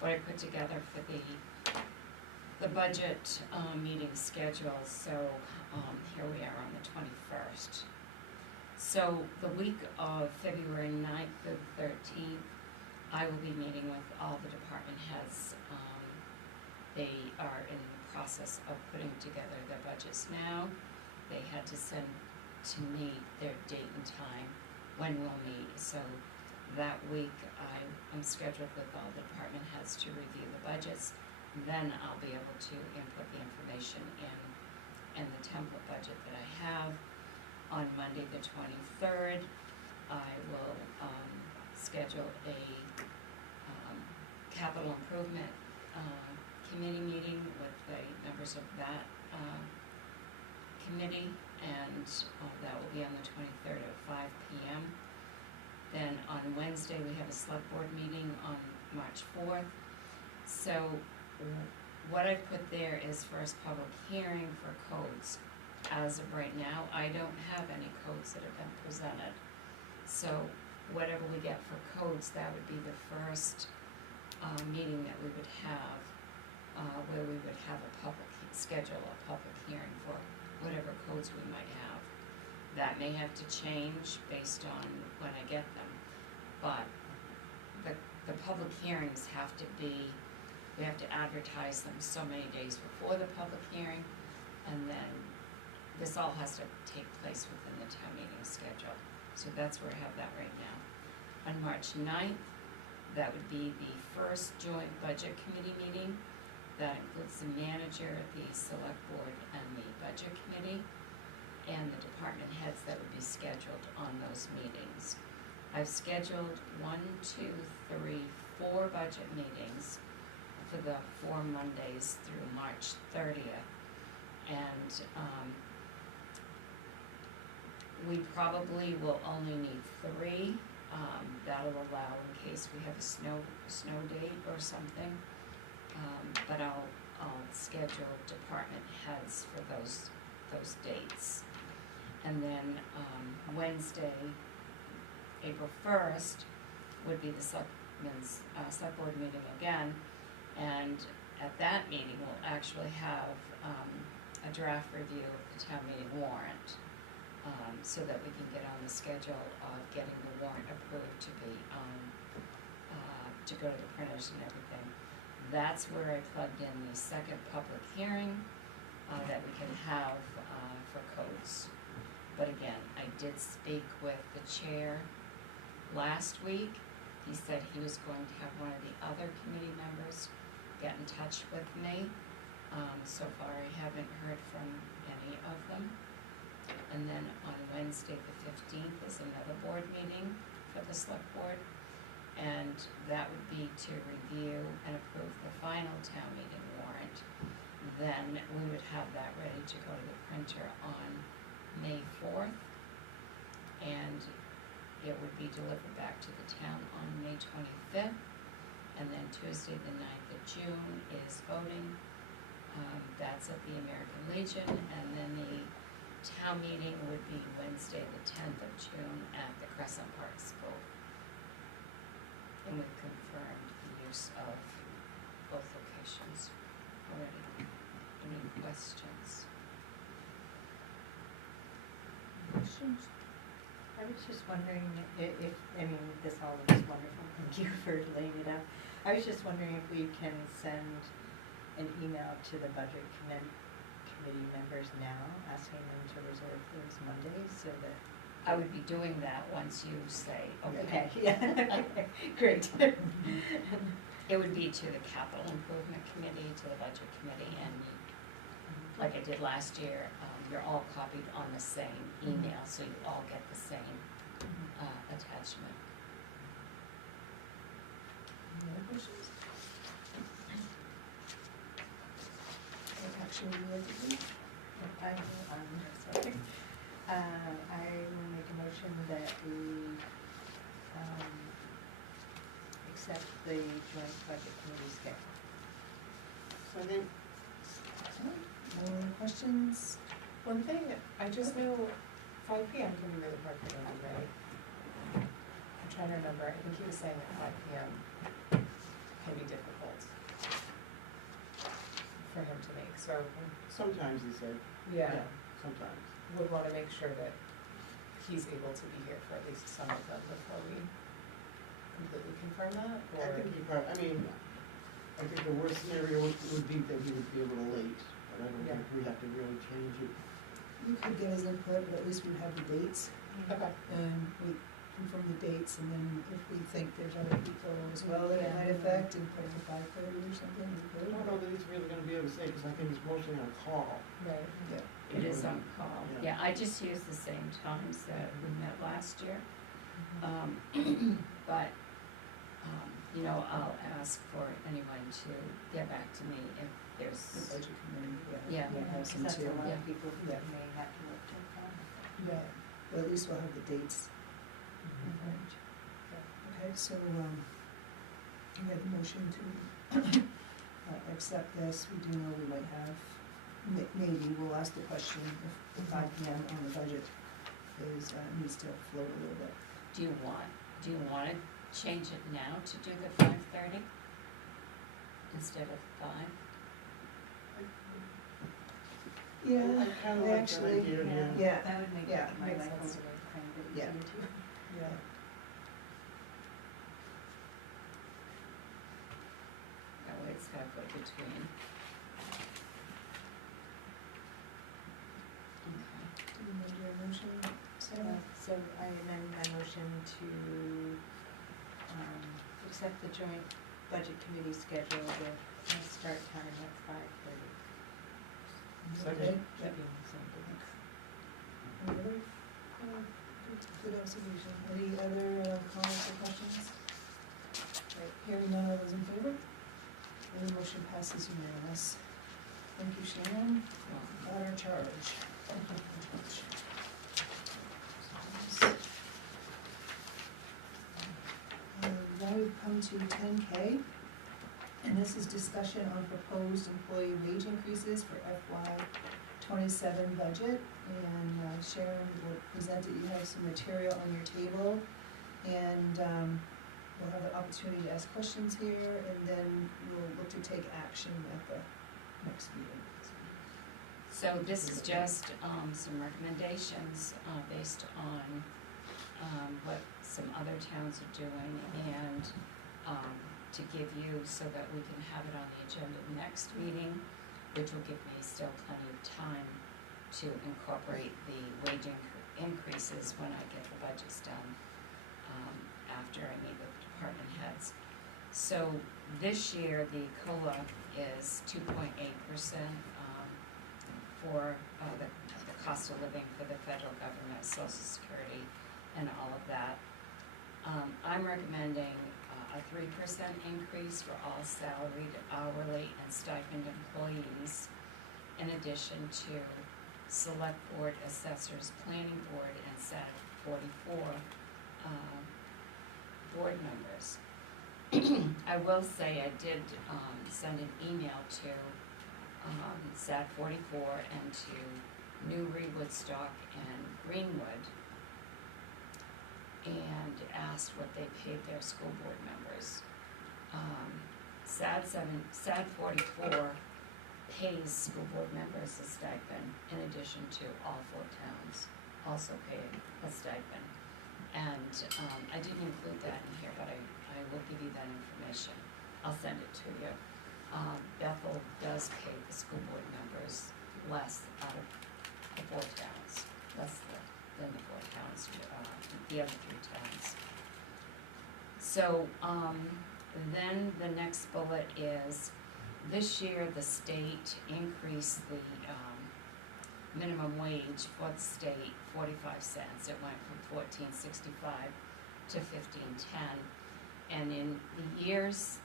what I put together for the budget, meeting schedule. So, here we are on the 21st. So the week of February 9th through the 13th, I will be meeting with all the department heads. They are in the process of putting together their budgets now. They had to send to me their date and time when we'll meet. So that week I'm scheduled with all the department heads to review the budgets. Then I'll be able to input the information in the template budget that I have. On Monday the 23rd, I will schedule a capital improvement committee meeting with the members of that committee, and that will be on the 23rd at 5 p.m. Then on Wednesday, we have a select board meeting on March 4th. So what I put there is first public hearing for codes. As of right now, I don't have any codes that have been presented. So whatever we get for codes, that would be the first meeting that we would have, where we would have schedule a public hearing for whatever codes we might have. That may have to change based on when I get them, but the public hearings have to be, we have to advertise them so many days before the public hearing, and then this all has to take place within the town meeting schedule. So that's where I have that right now. On March 9th, that would be the first joint budget committee meeting. That includes the manager, the select board, and the budget committee, and the department heads that would be scheduled on those meetings. I've scheduled 4 budget meetings for the 4 Mondays through March 30th. And we probably will only need 3. That'll allow in case we have a snow date or something. But I'll schedule department heads for those dates. And then Wednesday, April 1st, would be the select board meeting again. And at that meeting, we'll actually have a draft review of the town meeting warrant, so that we can get on the schedule of getting the warrant approved to be to go to the printers and everything. That's where I plugged in the second public hearing that we can have for codes. But again, I did speak with the chair last week. He said he was going to have one of the other committee members get in touch with me. So far I haven't heard from any of them. And then on Wednesday the 15th is another board meeting for the select board. And that would be to review and approve the final town meeting warrant. Then we would have that ready to go to the printer on May 4th. And it would be delivered back to the town on May 25th. And then Tuesday the 9th of June is voting. That's at the American Legion. And then the town meeting would be Wednesday the 10th of June at the Crescent Park School. And we've confirmed the use of both locations already. Any questions? Questions? I was just wondering if, I mean, this all looks wonderful, thank you for laying it out. I was just wondering if we can send an email to the budget committee members now, asking them to reserve those Mondays so that. I would be doing that once you say, Okay, yeah, great. It would be to the capital improvement committee, to the budget committee, and like I did last year, you're all copied on the same email, so you all get the same, attachment. Any other questions? What action would you like to take? Sorry. I will make a motion that we, accept the joint budget committee schedule. Second. Any other questions? One thing, I just know 5 PM can be really hard for Andy, right? I'm trying to remember, I think he was saying that 5 PM can be difficult for him to make, so, Sometimes he said, yeah, sometimes. would wanna make sure that he's able to be here for at least some of them before we completely confirm that, or? I think he probably, I mean, I think the worst scenario would be that he would be a little late, but I don't Yeah. think we have to really change it. You could get his input, but at least we'd have the dates, Okay. and we confirm the dates, and then if we think there's other people as well that it Yeah. might affect, and put it to 5:30 or something, we I could. don't know that he's really gonna be able to say, because I think he's mostly on call. Right. Yeah. It is on call. Yeah. Yeah, I just used the same times that we met last year. But, you know, I'll ask for anyone to get back to me if The there's, budget committee, Yeah. we'll have Because some that's too. a lot Yeah. of people who Yeah. may have to work till 5. Yeah, but at least we'll have the dates. Confirmed. Okay, so, we have a motion to accept this. We do know we might have, maybe we'll ask the question if the 5 PM on the budget is, needs to float a little bit. do you wanna change it now to do the 5:30 instead of 5? Yeah, I kinda like that actually, idea, yeah. yeah, That would make yeah, my makes life sense a to me. kind of Yeah. easier too. yeah. That way it's halfway between. Okay. Do you need your motion, Sarah? So I amend my motion to, accept the joint budget committee schedule with a start time at 5:30. Second. Okay, yeah. Keeping the same dates. Any other, good observation. Any other comments or questions? Right, hearing none, all those in favor? And the motion passes unanimous. Thank you, Shannon, on our charge. Now we've come to 10K, and this is discussion on proposed employee wage increases for FY '27 budget. And Sharon will present it, you have some material on your table, and we'll have the opportunity to ask questions here, and then we'll look to take action at the next meeting. So this is just, some recommendations, based on, what some other towns are doing, and, to give you so that we can have it on the agenda of the next meeting, which will give me still plenty of time to incorporate the wage increases when I get the budgets done, after I meet with department heads. So this year, the COLA is 2.8%, for, the cost of living for the federal government, Social Security, and all of that. I'm recommending a 3% increase for all salaried, hourly, and stipend employees, in addition to select board, assessors, planning board, and SAT 44 board members. I will say I did send an email to SAT 44 and to Newry, Woodstock, and Greenwood, and asked what they paid their school board members. SAT 44 pays school board members a stipend, in addition to all 4 towns also pay a stipend. And I didn't include that in here, but I will give you that information. I'll send it to you. Bethel does pay the school board members less out of the 4 towns, less than the 4 towns, the other 3 towns. So, then the next bullet is, this year the state increased the minimum wage for the state, 45 cents. It went from $14.65 to $15.10. And in the years,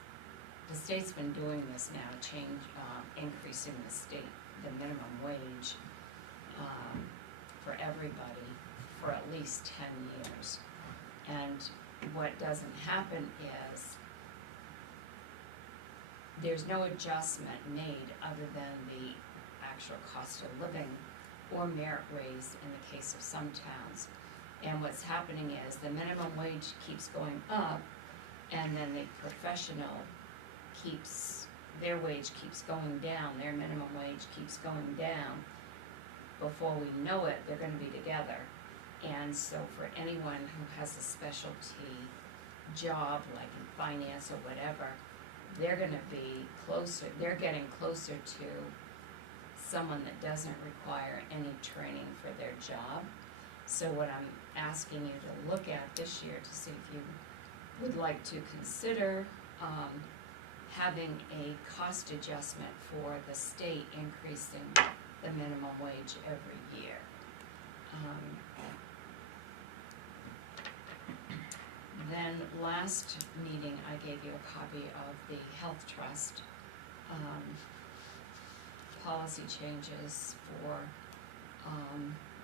the state's been doing this now, increasing the minimum wage for everybody for at least 10 years. And what doesn't happen is there's no adjustment made other than the actual cost of living or merit raise in the case of some towns. And what's happening is the minimum wage keeps going up, and then the professional their wage keeps going down, their minimum wage keeps going down. Before we know it, they're gonna be together. And so for anyone who has a specialty job, like in finance or whatever, they're gonna be they're getting closer to someone that doesn't require any training for their job. So what I'm asking you to look at this year to see if you would like to consider having a cost adjustment for the state increasing the minimum wage every year. Then last meeting, I gave you a copy of the Health Trust policy changes for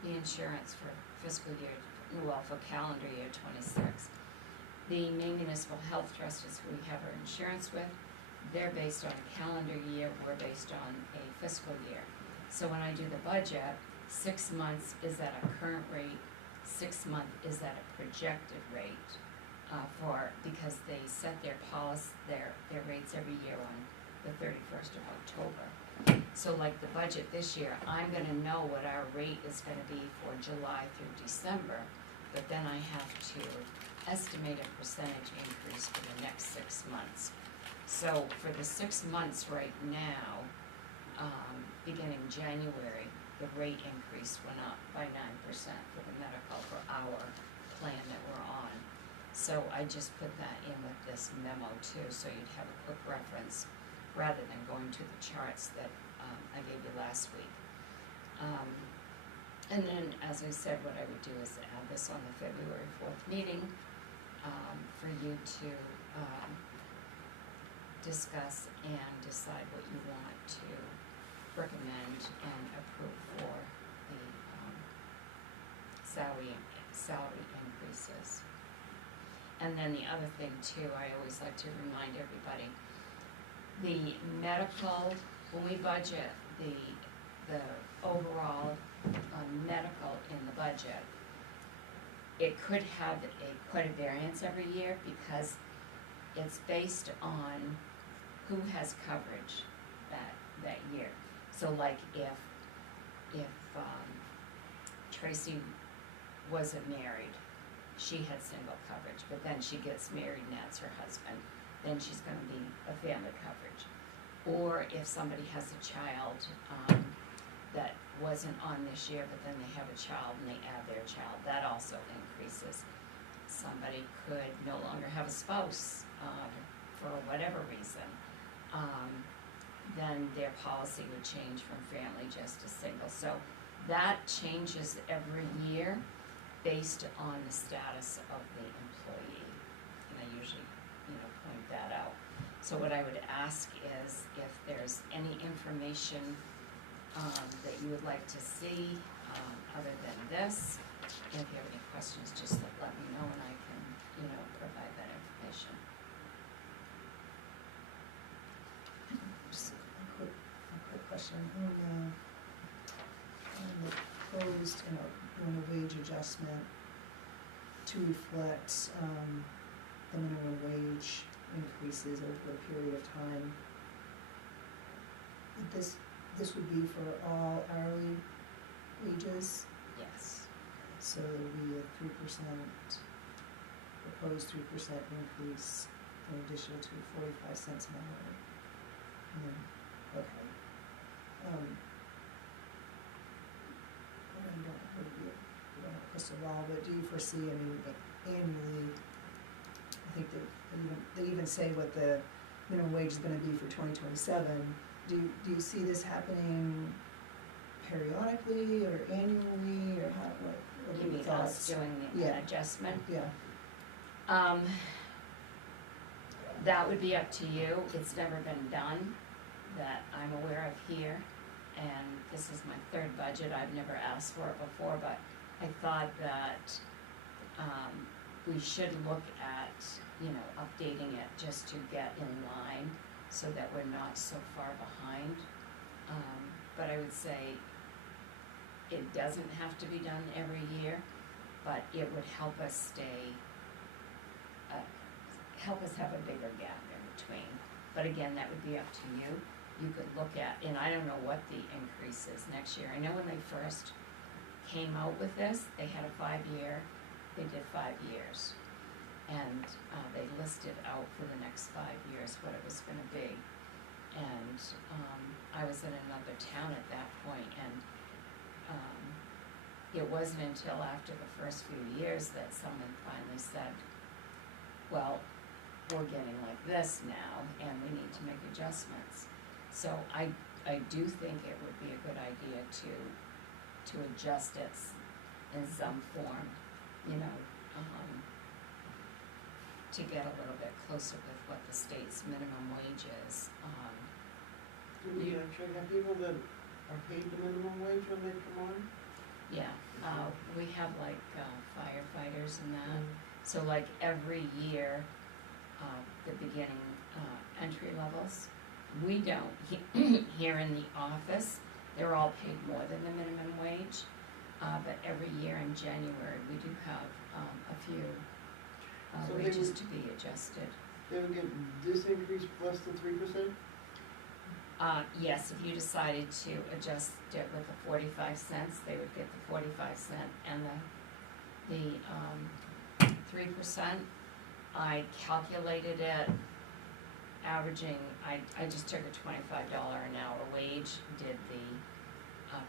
the insurance for for calendar year 26. The Maine Municipal Health Trust is who we have our insurance with. They're based on a calendar year, we're based on a fiscal year. So when I do the budget, 6 months is at a current rate, 6 month is at a projected rate, because they set their rates every year on the 31st of October. So like the budget this year, I'm gonna know what our rate is gonna be for July through December, but then I have to estimate a percentage increase for the next 6 months. So for the 6 months right now, beginning January, the rate increase went up by 9% for the medical for our plan that we're on. So I just put that in with this memo too, so you'd have a quick reference rather than going to the charts that I gave you last week. And then, as I said, what I would do is add this on the February 4th meeting for you to discuss and decide what you want to recommend and approve for the salary increases. And then the other thing too, I always like to remind everybody, the medical, when we budget the overall medical in the budget, it could have quite a variance every year because it's based on who has coverage that year. So like if Tracy wasn't married, she had single coverage, but then she gets married and that's her husband, then she's gonna be a family coverage. Or if somebody has a child that wasn't on this year, but then they have a child and they add their child, that also increases. Somebody could no longer have a spouse for whatever reason, then their policy would change from family just to single. So that changes every year based on the status of the employee, and I usually, point that out. So what I would ask is if there's any information that you would like to see other than this, and if you have any questions, just let me know and I can, provide that information. Just a quick question. On the proposed, doing a wage adjustment to reflect the minimum wage increases over a period of time. This would be for all hourly wages, Yes. so there would be a 3%, proposed 3% increase in addition to 45 cents an hour. Okay. I don't have a crystal ball, but do you foresee, annually, I think they even say what the minimum wage is gonna be for 2027. Do you see this happening periodically or annually, or how, what are You your mean us thoughts? doing the Yeah. adjustment? Yeah, That would be up to you. It's never been done that I'm aware of here. And this is my third budget. I've never asked for it before, but I thought that, we should look at, updating it just to get in line so that we're not so far behind. But I would say it doesn't have to be done every year, but it would help us help us have a bigger gap in between. But again, that would be up to you. You could look at, and I don't know what the increase is next year. I know when they first came out with this, they had a 5-year, they did 5 years. And they listed out for the next 5 years what it was gonna be. And I was in another town at that point, and it wasn't until after the first few years that someone finally said, well, we're getting like this now, and we need to make adjustments. So I do think it would be a good idea to adjust it in some form, to get a little bit closer with what the state's minimum wage is. Do we actually have people that are paid the minimum wage when they come on? Yeah, we have like firefighters and that. So like every year, the beginning entry levels, we don't, here in the office, they're all paid more than the minimum wage. But every year in January, we do have a few So they wages would- to be adjusted. They would get this increase plus the 3%? Yes, if you decided to adjust it with the 45 cents, they would get the 45 cent and the 3%. I calculated it averaging, I just took a $25 an hour wage, did the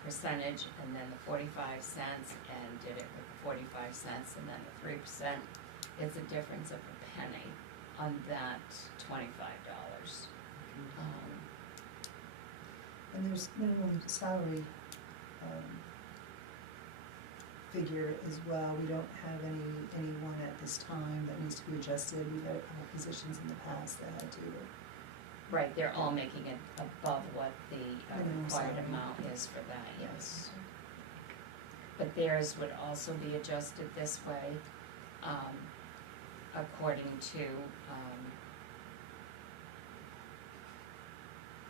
percentage, and then the 45 cents, and did it with the 45 cents, and then the 3%. It's a difference of a penny on that $25. and there's minimum salary, figure as well. We don't have anyone at this time that needs to be adjusted. We've had positions in the past that had to. Right, they're all making it above what the Minimum required salary. amount is for that, yes. But theirs would also be adjusted this way, according to,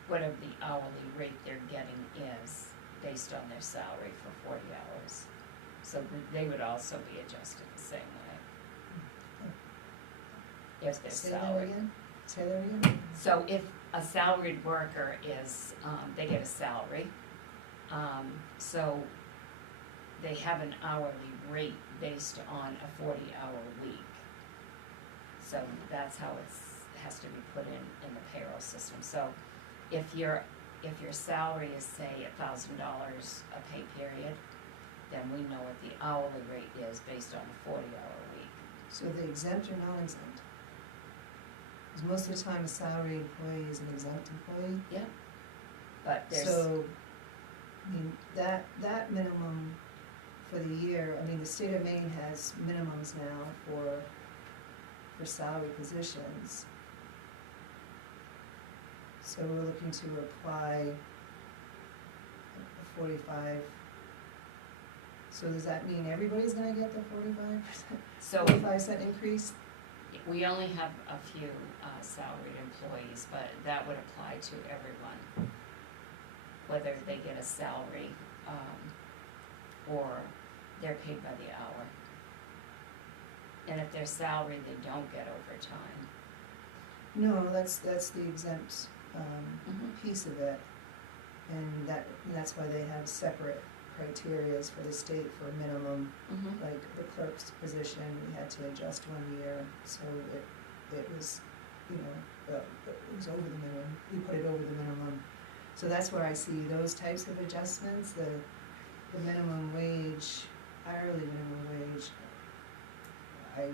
whatever the hourly rate they're getting is based on their salary for 40 hours. So they would also be adjusted the same way. If their Say that salary. again? Say that again? So if a salaried worker is, they get a salary, so they have an hourly rate based on a 40-hour week. So that's how has to be put in the payroll system. So if your salary is, say, $1,000 a pay period, then we know what the hourly rate is based on a 40-hour week. So are they exempt or non-exempt? Because most of the time a salary employee is an exempt employee. Yeah. But there's. So, I mean, that minimum for the year, I mean, the state of Maine has minimums now for salary positions. So we're looking to apply a 45. So does that mean everybody's gonna get the 45%, So 45-cent increase? we only have a few salaried employees, but that would apply to everyone, whether they get a salary or they're paid by the hour. And if they're salaried, they don't get overtime. No, that's the exempt Mm-hmm. piece of it. And that's why they have separate criterias for the state for minimum, Mm-hmm. like the clerk's position, we had to adjust 1 year, so it was, it was over the minimum, we put it over the minimum. So that's where I see those types of adjustments, the minimum wage, hourly minimum wage, I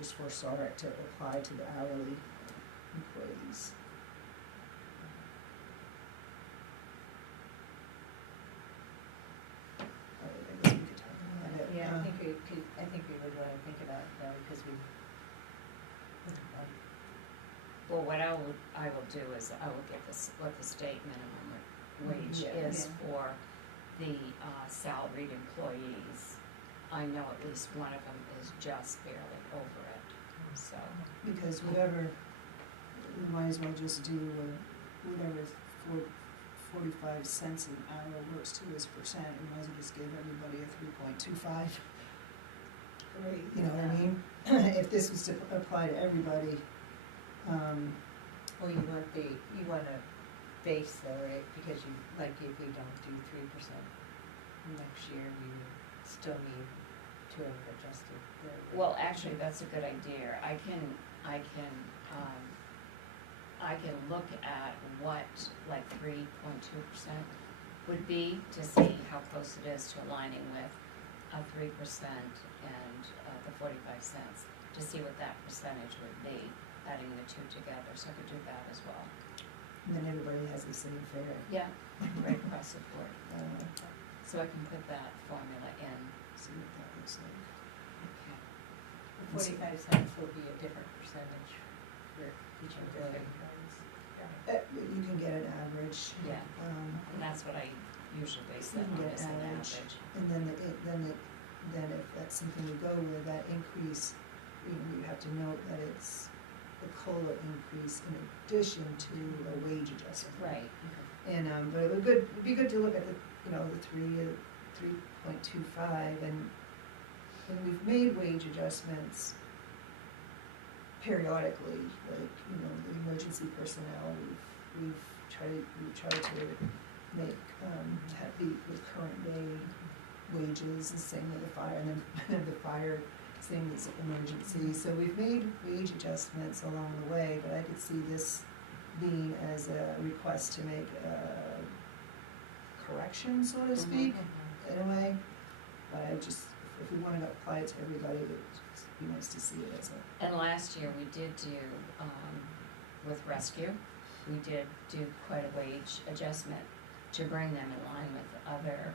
just foresaw it to apply to the hourly employees. I will do is I will get this, what the state minimum wage Yeah. is for the salaried employees. I know at least one of them is just barely over it, so. Because whatever, we might as well just do whatever 45 cents an hour works to as percent, we might as well just give everybody a 3.25. Right. You know what I mean? If this was to apply to everybody, Well, you want a base though, right, because you, like, if we don't do 3% next year, we would still need to have adjusted the. Well, actually, that's a good idea. I can look at what like 3.2% would be to see how close it is to aligning with a 3% and the 45 cents, to see what that percentage would be, adding the two together, so I could do that as well. and then everybody has the same fare. Yeah, right across the board. Uh, So I can put that formula in. See what that looks like. Okay. The 45 cents will be a different percentage for each employee. You can get an average. Yeah. And that's what I usually base that on, is an average. And then if that's something we go with, that increase, you have to note that it's the COLA increase in addition to a wage adjustment. Right. And, but it'd be good to look at the 3.25, and we've made wage adjustments periodically, like, the emergency personnel, we've tried to make, be with current day wages, and same with the fire, and then the fire, same with emergency, so we've made wage adjustments along the way, but I could see this being as a request to make a correction, so to speak, in a way, but if we wanted to apply it to everybody, it'd just be nice to see it as a. And last year, we did do, with rescue, we did do quite a wage adjustment to bring them in line with other,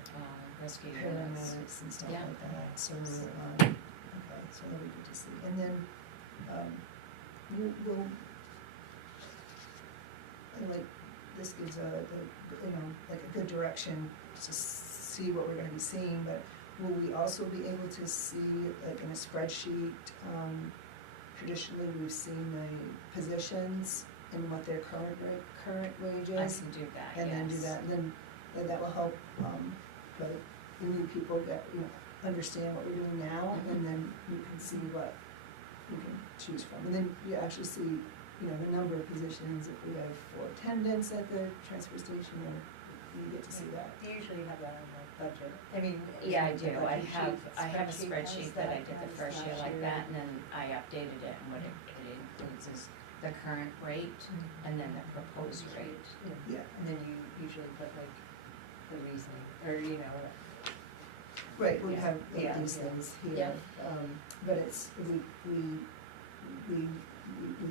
rescue units. Paramedics and stuff Yeah. like that, so, okay, so that'll be good to see, and then, we'll, and like, this gives like a good direction to see what we're gonna be seeing, but will we also be able to see, like in a spreadsheet, traditionally, we've seen the positions and what their current wage I is, can do that, and then do yes. that, and then that will help, the new people get, understand what we're doing now, Mhm. and then you can see what you can choose from, and then you actually see, the number of positions, if we have 4 attendants at the transfer station, then you get to see that. You usually have that on the budget, I mean. Yeah, I the do, I budget have a sheet spreadsheet has that I did the has first year last like year. that, and then I updated it, and what it includes is the current rate, and then the proposed rate. Yeah, And then you usually put like the reasoning, or right, we Yeah. have like, Yeah, these yeah. things here, Yeah. but it's, we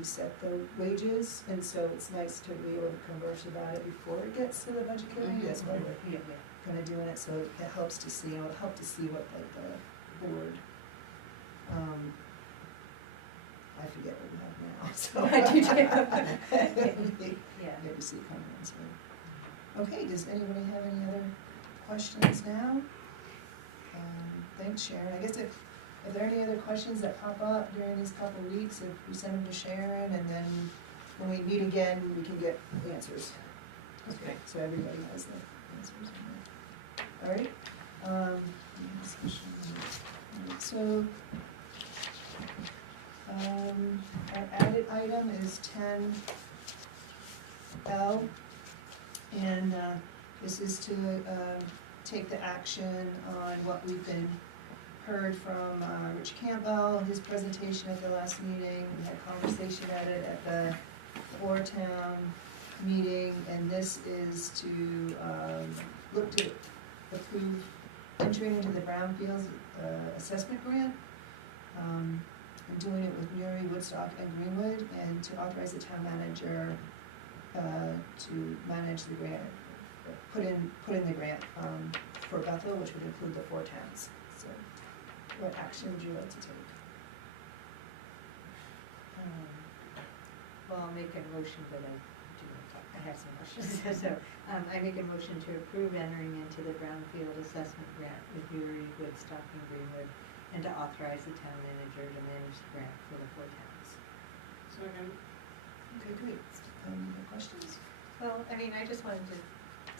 set the wages, and so it's nice to be able to converse about it before it gets to the budget committee, that's why we're yeah, kinda doing it, so it helps to see, it'll help to see what like the board, I forget what we have now, so. I do too. Yeah, get to see comments, right. Okay, does anybody have any other questions now? Thanks, Sharon, I guess if there are any other questions that pop up during these couple of weeks, if we send them to Sharon, and then when we meet again, we can get answers. Okay, so everybody has the answers. All right, discussion. All right, so, our added item is 10L, and, this is to, take the action on what we've been heard from, Rich Campbell, his presentation at the last meeting, we had conversation at it at the Town meeting, and this is to, look to approve entering into the Brownfields, assessment grant, and doing it with Newry, Woodstock, and Greenwood, and to authorize the town manager, to manage the grant, put in the grant, for Bethel, which would include the 4 towns, so what action would you like to take? Well, I'll make a motion, but I have some questions. So, I make a motion to approve entering into the brownfield assessment grant with Newry, Woodstock, and Greenwood, and to authorize the town manager to manage the grant for the 4 towns. Second. Okay, great. Any questions? Well, I mean, I just wanted to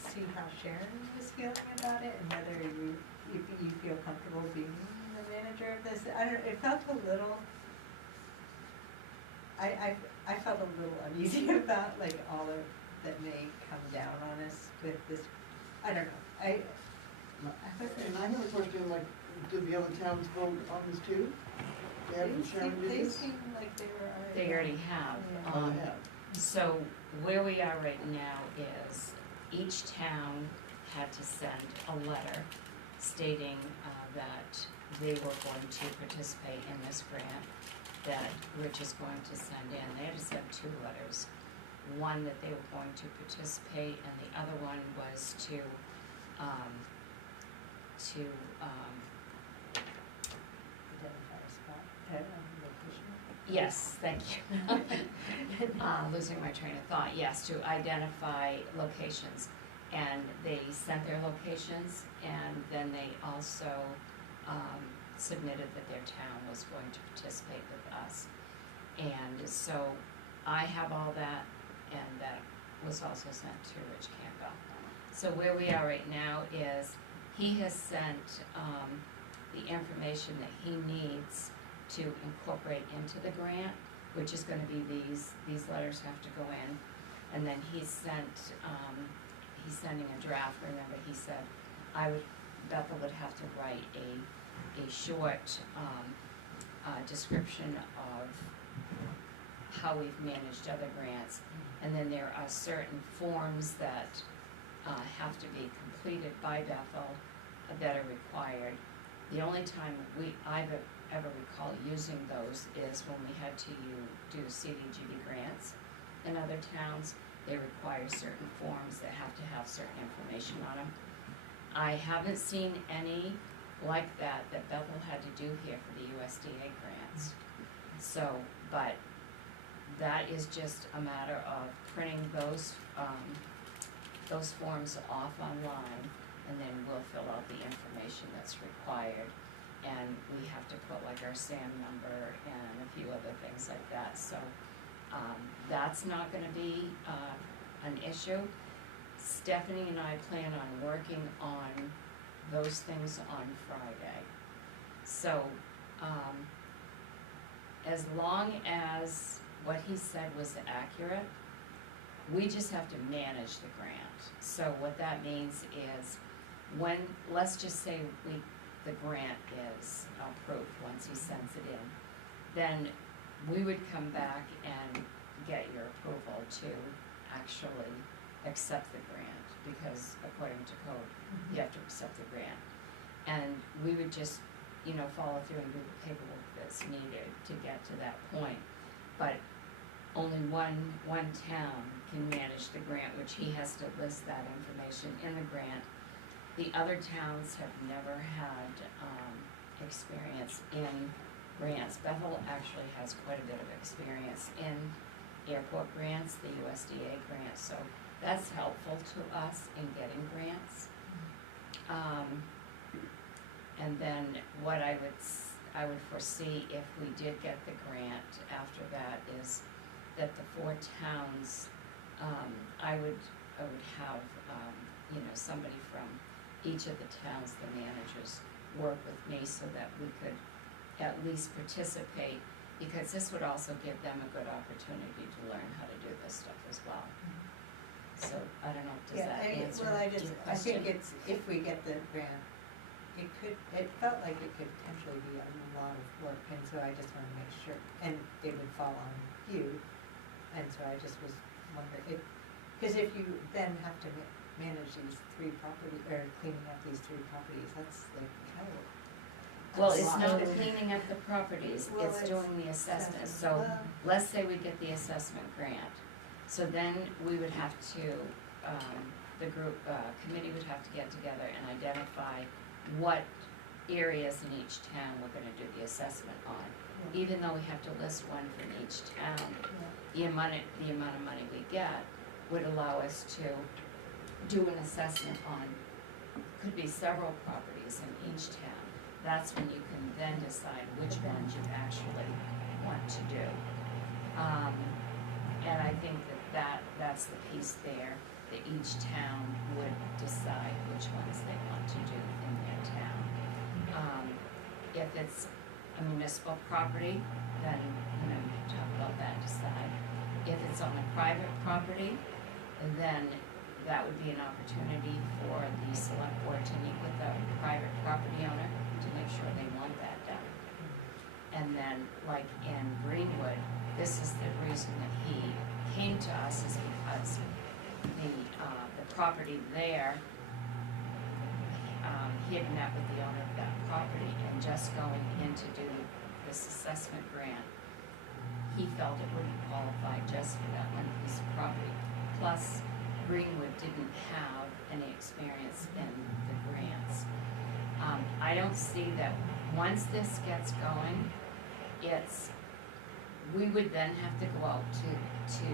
see how Sharon was feeling about it and whether if you feel comfortable being the manager of this. I don't, it felt a little, I felt a little uneasy about like all of that may come down on us with this. I don't know. And I have a question, like, do the other towns vote on this too? They haven't Sharon do They this? seem like they were already. They already have. Yeah. Oh, they have. So where we are right now is each town had to send a letter stating that they were going to participate in this grant that Rich is going to send in. They had to send 2 letters. One that they were going to participate, and the other one was to Identify a spot, location. yes, thank you. Losing my train of thought, yes, to identify locations. And they sent their locations, and then they also submitted that their town was going to participate with us. And so I have all that, and that was also sent to Rich Campbell. So where we are right now is he has sent the information that he needs to incorporate into the grant, which is gonna be these letters have to go in. And then he's sending a draft. Remember, he said Bethel would have to write a short description of how we've managed other grants. And then there are certain forms that have to be completed by Bethel that are required. The only time I've ever recall using those is when we had to do CDGB grants in other towns. They require certain forms that have to have certain information on them. I haven't seen any like that Bethel had to do here for the USDA grants. So, but that is just a matter of printing those forms off online, and then we'll fill out the information that's required. And we have to put like our SAM number and a few other things like that. So that's not gonna be an issue. Stephanie and I plan on working on those things on Friday. So as long as what he said was accurate, we just have to manage the grant. So what that means is when, let's just say the grant is approved once he sends it in, then we would come back and get your approval to actually accept the grant, because according to code, you have to accept the grant. And we would just, follow through and do the paperwork that's needed to get to that point. But only one town can manage the grant, which he has to list that information in the grant. The other towns have never had experience in grants. Bethel actually has quite a bit of experience in airport grants, the USDA grants, so that's helpful to us in getting grants. And then what I would foresee if we did get the grant after that is that the 4 towns, I would have, somebody from each of the towns, the managers, work with me so that we could at least participate, because this would also give them a good opportunity to learn how to do this stuff as well. So, I don't know, does that answer Well, your question? I think it's, if we get the grant, it felt like it could potentially be a lot of work, and so I just wanna make sure, and it would fall on you, and so I just was wondering, cause if you then have to manage these 3 properties, or cleaning up these 3 properties, that's like hell. Well, That's a it's lot. not cleaning up the properties, Well, it's doing the assessment. So Well, let's say we get the assessment grant. So then we would have to, the group, committee would have to get together and identify what areas in each town we're gonna do the assessment on. even though we have to list one from each town, the amount of money we get would allow us to do an assessment on, could be several properties in each town. That's when you can then decide which ones you actually want to do. And I think that's the piece there, that each town would decide which ones they want to do in their town. If it's a municipal property, then, you know, you can talk about that, decide. If it's on a private property, then that would be an opportunity for the select board to meet with the private property owner to make sure they want that done. And then, like in Greenwood, this is the reason that he came to us, is because the property there, he had met with the owner of that property, and just going in to do this assessment grant, he felt it wouldn't qualify just for that one piece of property. Plus, Greenwood didn't have any experience in the grants. I don't see that once this gets going, we would then have to go out to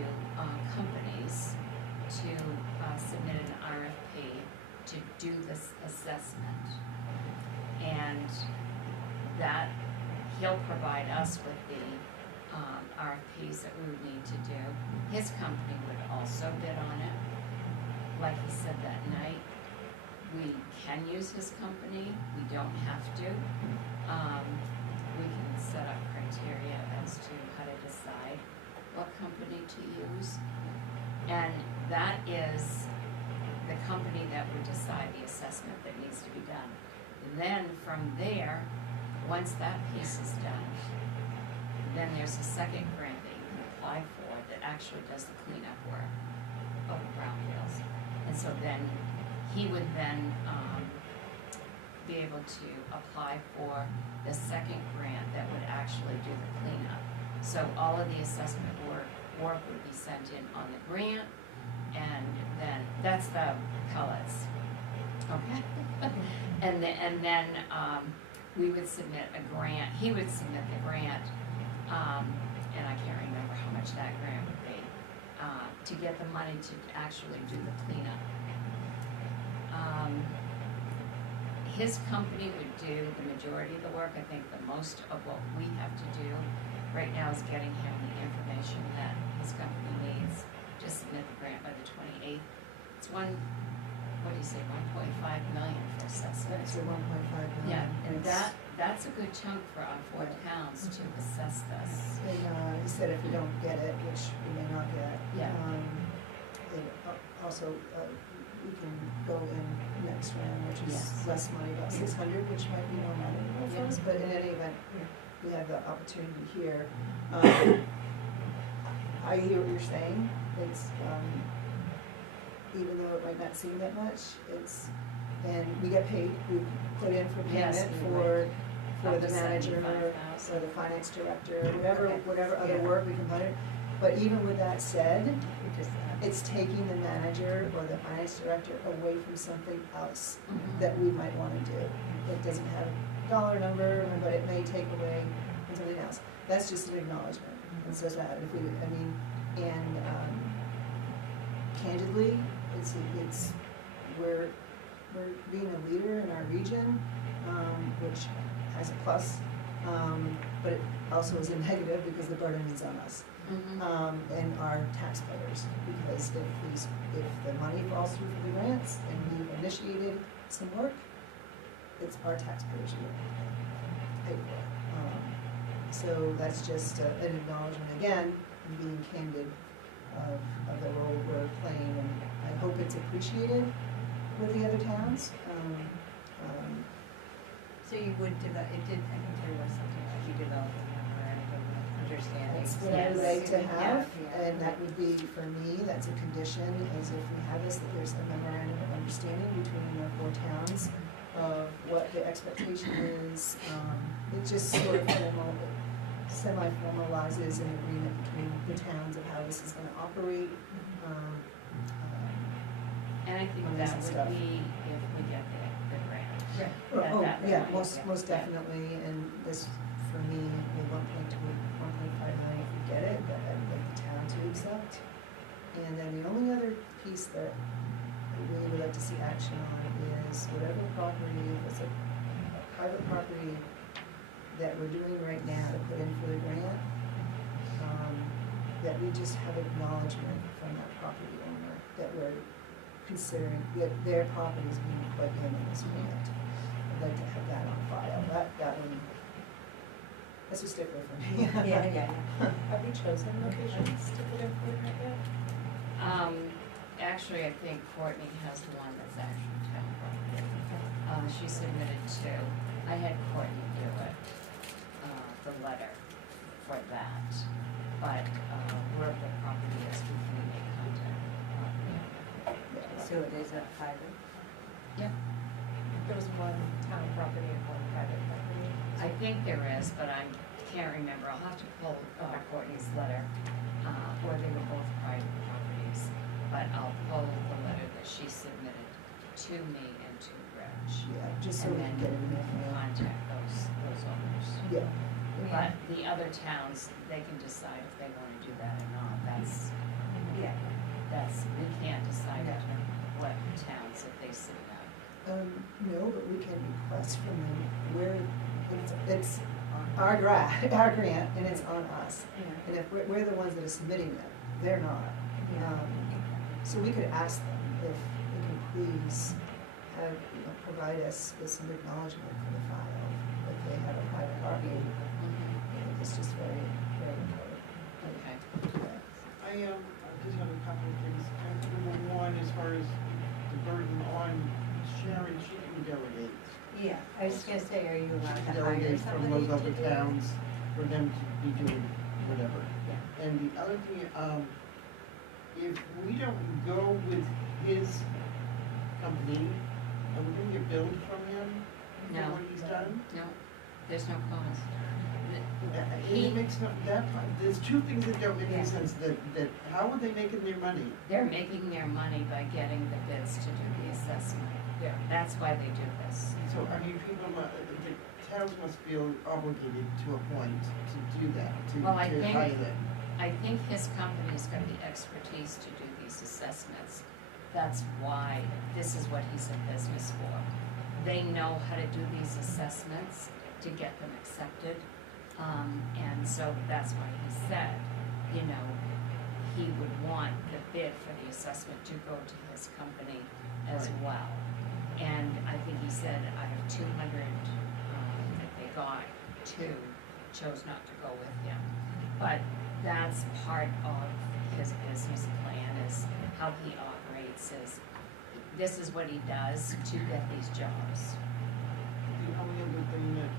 companies to submit an RFP to do this assessment. And that, he'll provide us with the RFPs that we would need to do. His company would also bid on it. Like he said that night, we can use his company, we don't have to. We can set up criteria as to how to decide what company to use. And that is the company that would decide the assessment that needs to be done. Then from there, once that piece is done, then there's a second grant that you can apply for that actually does the cleanup work of the brownfields. And so then, he would then be able to apply for the second grant that would actually do the cleanup. So all of the assessment work would be sent in on the grant, and then, that's the pellets, okay? And then we would submit a grant, he would submit the grant, and I can't remember how much that grant would be, to get the money to actually do the cleanup. His company would do the majority of the work. I think the most of what we have to do right now is getting him the information that his company needs to submit the grant by the 28th. It's what do you say, 1.5 million for assessment? That's a 1.5 million. Yeah, and that's a good chunk for our 4 towns to assess this. And he said if we don't get it, which we may not get, Yeah. Also, we can go in next round, which is Yes. less money, about 600, which might be more manageable for Yeah. us, but in any event, we have the opportunity here. I hear what you're saying, it's, even though it might not seem that much, and we get paid, we put in for Yes, payment we for Up the to manager, $75,000. or the finance director, whatever, Okay. whatever other Yeah. work we can put in. But even with that said, We just, it's taking the manager or the finance director away from something else Mhm. that we might wanna do. It doesn't have a dollar number, but it may take away from something else. That's just an acknowledgement, and so that if we, candidly, we're being a leader in our region, which has a plus, but it also is a negative because the burden is on us. Mhm. And our taxpayers, because if the money falls through for the grants and we've initiated some work, it's our taxpayers who pay for it. So that's just an acknowledgement again, and being candid of the role we're playing, and I hope it's appreciated with the other towns. so you would develop, I think there was something like you developed a memorandum of understanding. That's what I would Yes. like to have, Yeah. and that would be, for me, that's a condition, is if we have this, that there's a memorandum of understanding between the 4 towns of what the expectation is. It just sort of semi-formalizes an agreement between the towns of how this is gonna operate. And I think On that this would stuff. be if we get the grant. Right. Oh, that yeah, might- most yeah. definitely, and this, for for me, I mean, 1.5 million, if we get it, that I'd like the town to accept. And then the only other piece that we really would like to see action on is whatever property, if it's a private property that we're doing right now to put in for the grant, that we just have acknowledgement from that property owner that we're considering, that their property is being put in this grant. I'd like to have that on file, that one, that's a stickler for me. Yeah. Have we chosen locations to put in for the grant yet? Actually, I think Courtney has the one that's actually town property. She submitted two. I had Courtney do it, the letter for that. But, wherever the property is, we can make contact with the property owner. So it is a private? Yep. There was one town property and one private property. I think there is, but I can't remember. I'll have to pull Courtney's letter, or they were both private properties. But I'll pull the letter that she submitted to me and to Reg. Yeah, just so we And can get then it in there. contact those owners. Yeah. But the other towns, they can decide if they wanna do that or not. That's, we can't decide what towns if they submit. No, but we can request from them where, it's our grant, and it's on us. And if we're the ones that are submitting it, they're not. So we could ask them if they can please have, provide us with some acknowledgement for the file, that they have a private property. I think it's just very, very important. Okay. I just have a couple of things. Number one, as far as the burden on Sharon, she can delegate. Yeah, I was gonna say, are you allowed She to can hire delegate from somebody those to other do it? towns for them to be doing whatever. Yeah. And the other thing, if we don't go with his company, are we gonna get billed from him for No. what he's done? No, there's no cost. It makes no, there's two things that don't make Yeah. any sense, that how are they making their money? They're making their money by getting the bids to do the assessment. Yeah. That's why they do this. So, I mean, the towns must feel obligated to a point to do that, to Well, I hire think- them. I think his company's got the expertise to do these assessments. That's why this is what he's in business for. They know how to do these assessments to get them accepted. And so that's why he said, he would want the bid for the assessment to go to his company as Right. well. And I think he said out of 200 that they got, 2 chose not to go with him. But that's part of his business plan, is how he operates, this is what he does to get these jobs. The only other thing that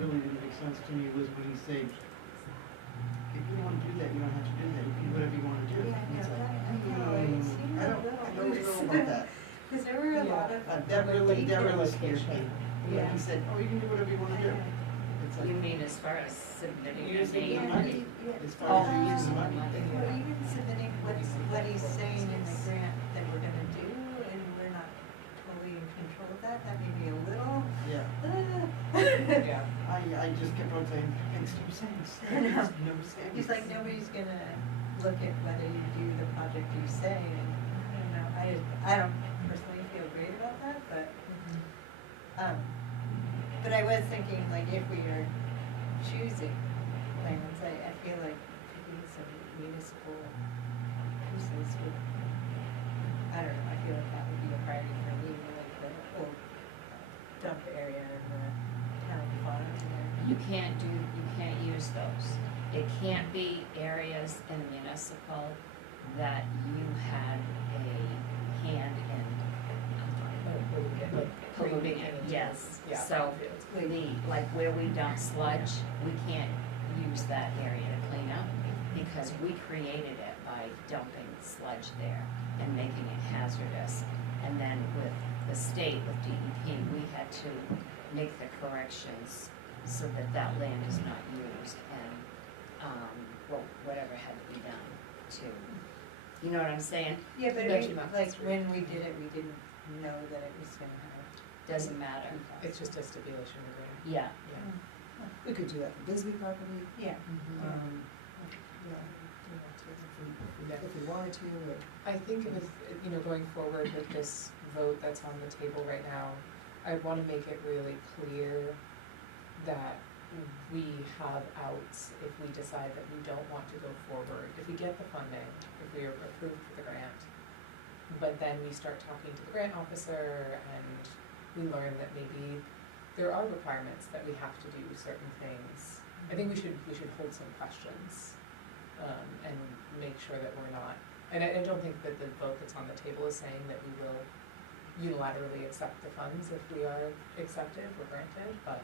really didn't make sense to me was when he said, if you don't wanna do that, you don't have to do that, you can do whatever you wanna do. Yeah, And it's no, like, I know, it seemed I a don't little know about that. Cause there were a lot of. That really scares me. When Yeah. he said, oh, you can do whatever you wanna do. It's You like, mean as far as submitting a Using the name? money. Yeah. as far Oh, as using using the the money. money. Well, even submitting what he's saying in the grant that we're gonna do, and we're not totally in control of that made me a little, Yeah, Yeah. I just kept on saying, that makes no sense. I know. That makes no sense. He's like, nobody's gonna look at whether you do the project you say, and I don't know, I don't personally feel great about that, but I was thinking, like, if we are choosing lands, I feel like picking some municipal uses would, I don't know, I feel like that would be a priority for me, like the old dump area and the town farm there. You can't use those. It can't be areas in municipal that you had a hand in polluting it, yes. Yeah. So, like where we dump sludge, we can't use that area to clean up because we created it by dumping sludge there and making it hazardous. And then with the state, with DEP, we had to make the corrections so that that land is not used and, whatever had to be done to, you know what I'm saying? Yeah, but Don't we, you know? like, when we did it, we didn't know that it was gonna have. Doesn't matter. It's just a stipulation agreement. Yeah, Yeah. We could do that for Bisbee property, Yeah. yeah, if we wanted to, or. I think with, going forward with this vote that's on the table right now, I wanna make it really clear that we have outs if we decide that we don't want to go forward. If we get the funding, if we are approved for the grant, but then we start talking to the grant officer and we learn that maybe there are requirements that we have to do certain things. I think we should hold some questions, and make sure that we're not, and I don't think that the vote that's on the table is saying that we will unilaterally accept the funds if we are accepted or granted, but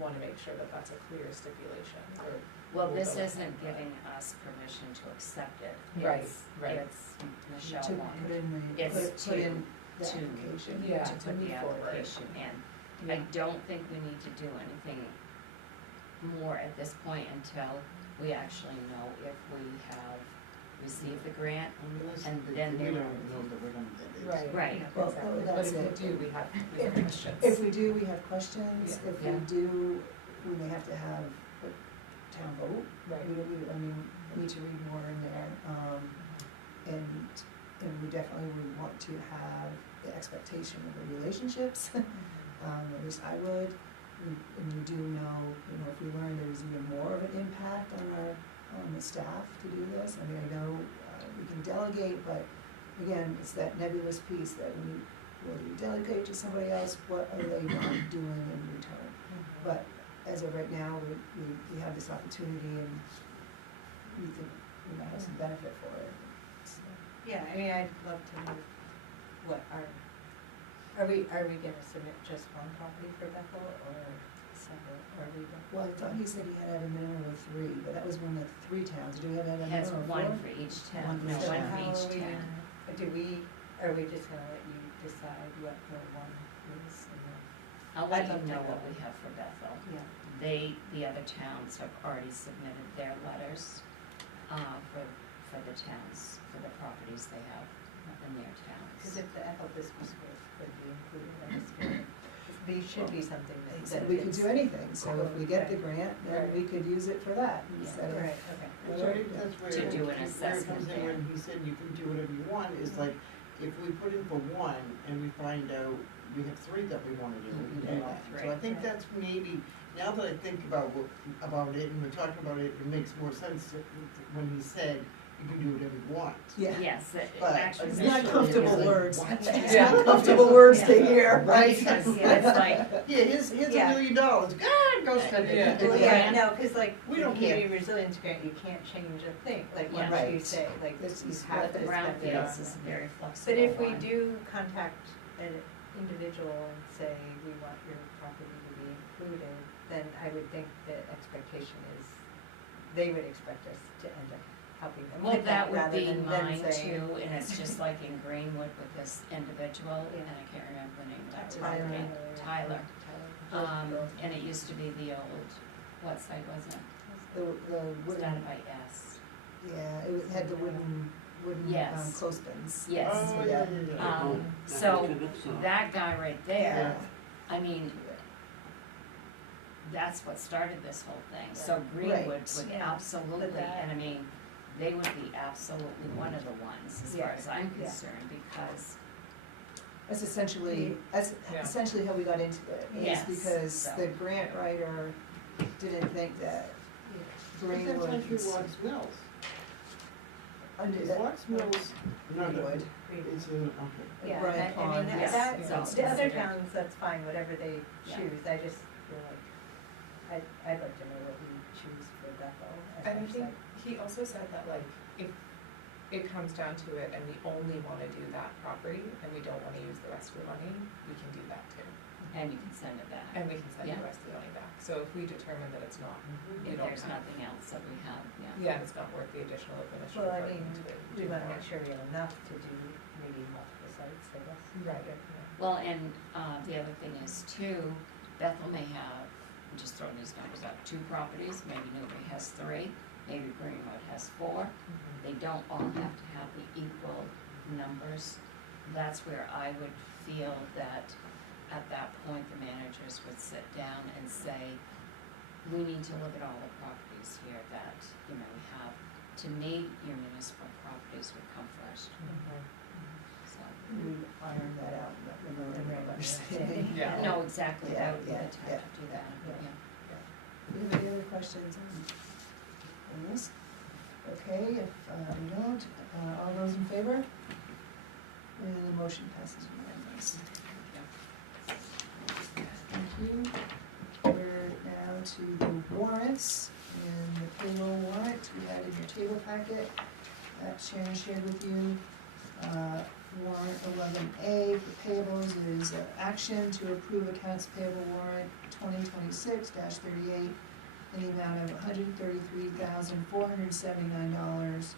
wanna make sure that that's a clear stipulation, or. Well, we'll this go isn't ahead, but- giving us permission to accept it. Right, It's- right. It's Michelle To wanted put in the, It's put in the to- application. Yeah, to to put move the forward. application in. I don't think we need to do anything more at this point until we actually know if we have received the grant. And then we they don't will- know that we're gonna get it. Right. Right. Well, Exactly. that's But it. if we do, we have If- questions. If we do, we have questions, Yeah. if Yeah. we do, we may have to have a town vote. Right. We need to read more in there, and we definitely would want to have the expectation of the relationships, at least I would. And we do know, if we learn there's even more of an impact on the staff to do this, I mean, I know, we can delegate, but again, it's that nebulous piece that whether you delegate to somebody else, what are they not doing in return? But as of right now, we have this opportunity and we think we might have some benefit for it, so. Yeah, I mean, I'd love to know what are we gonna submit just one property for Bethel or several, or are we gonna? Well, I thought he said he had a minimum of 3, but that was one of the 3 towns, do we have a It has minimum of 4? one for each town, One for no, each one town. for How each are we town. are we just gonna let you decide what the one is and then? I'll let I'd love you to know know. what we have for Bethel. Yeah. The other towns have already submitted their letters, for the towns, for the properties they have in their Cause towns. if the Ethel Biscuit School could be included in this, there should be something He that. said we could do anything, so if we get the grant, then we could use it for that Yeah. instead of. Right, okay. So I think that's where, To do an where it assessment comes in there. when he said you can do whatever you want, is like, if we put in for one and we find out we have 3 that we wanna do, we can do Yeah, that. So three. I think that's maybe, now that I think about it and we're talking about it, it makes more sense when he said you can do whatever you want. Yeah. Yes, But actually. It's initially not it was comfortable like, words. what? It's Yeah. not comfortable words to Yeah. hear, right? Because it's like, Yeah, here's $1 Yeah. million, God, go spend it. Yeah. Well, yeah, no, cause like, We the don't care. community resilience grant, you can't change a thing, like, Yeah. once you Right. say, like, This you is have what to the spend it on. brownfields is a very But flexible if we one. do contact an individual and say, we want your property to be included, then I would think the expectation is, they would expect us to end up helping them Well, with that that, would rather be than mine saying. too, and it's just like in Greenwood with this individual, Yeah. and I can't remember the name of that. Tyler. Tyler. Tyler. And it used to be the old, what site was it? The It was wooden, down by S. yeah, had the wooden Yes. clothespins. Yes. Oh, yeah, yeah, yeah. So that guy right there, Yeah. I mean, that's what started this whole thing. So Greenwood Right. would Yeah. absolutely, But that- and I mean, they would be absolutely one of the ones as far Yeah. as I'm Yeah. concerned, because That's essentially how we got into it, is Yes, because so. the grant writer didn't think that But Greenwood. that's like was Watts Mills. under Is that. Watts Mills, no, Greenwood. it's in, okay. Yeah, Brian I mean, Pond, yes. that, Yeah. the other Considered. towns, that's fine, whatever they Yeah. choose, I just feel like, I'd like to know what we choose for Bethel as And I our think site. he also said that like, if it comes down to it and we only wanna do that property and we don't wanna use the rest of the money, we can do that too. and you can send it back. And we can send Yeah. the rest of the money back. So if we determine that it's not, we If don't there's have, nothing else that we have, yeah. yeah, it's not worth the additional administrative Well, I burden mean, to we do wanna more. make sure we have enough to do maybe multiple sites, I guess. Right, yeah. Well, and, the other thing is too, Bethel may have, I'm just throwing these numbers out, 2 properties, maybe Newbury has 3, maybe Greenwood has 4. They don't all have to have the equal numbers. That's where I would feel that at that point, the managers would sit down and say, we need to look at all the properties here that, you know, have, to me, your municipal properties would come first, so. We iron that out in the memorandum of understanding. Yeah. No, exactly, Yeah, that would be yeah, the time yeah, to do that, yeah. yeah. Do you have any other questions on this? Okay, if we don't, all those in favor? And the motion passes unanimously. Thank you. We're now to the warrants, and the payroll warrant, we had in your table packet, that Sharon shared with you. Warrant 11A for payables is action to approve accounts payable warrant 2026-38 in the amount of $133,479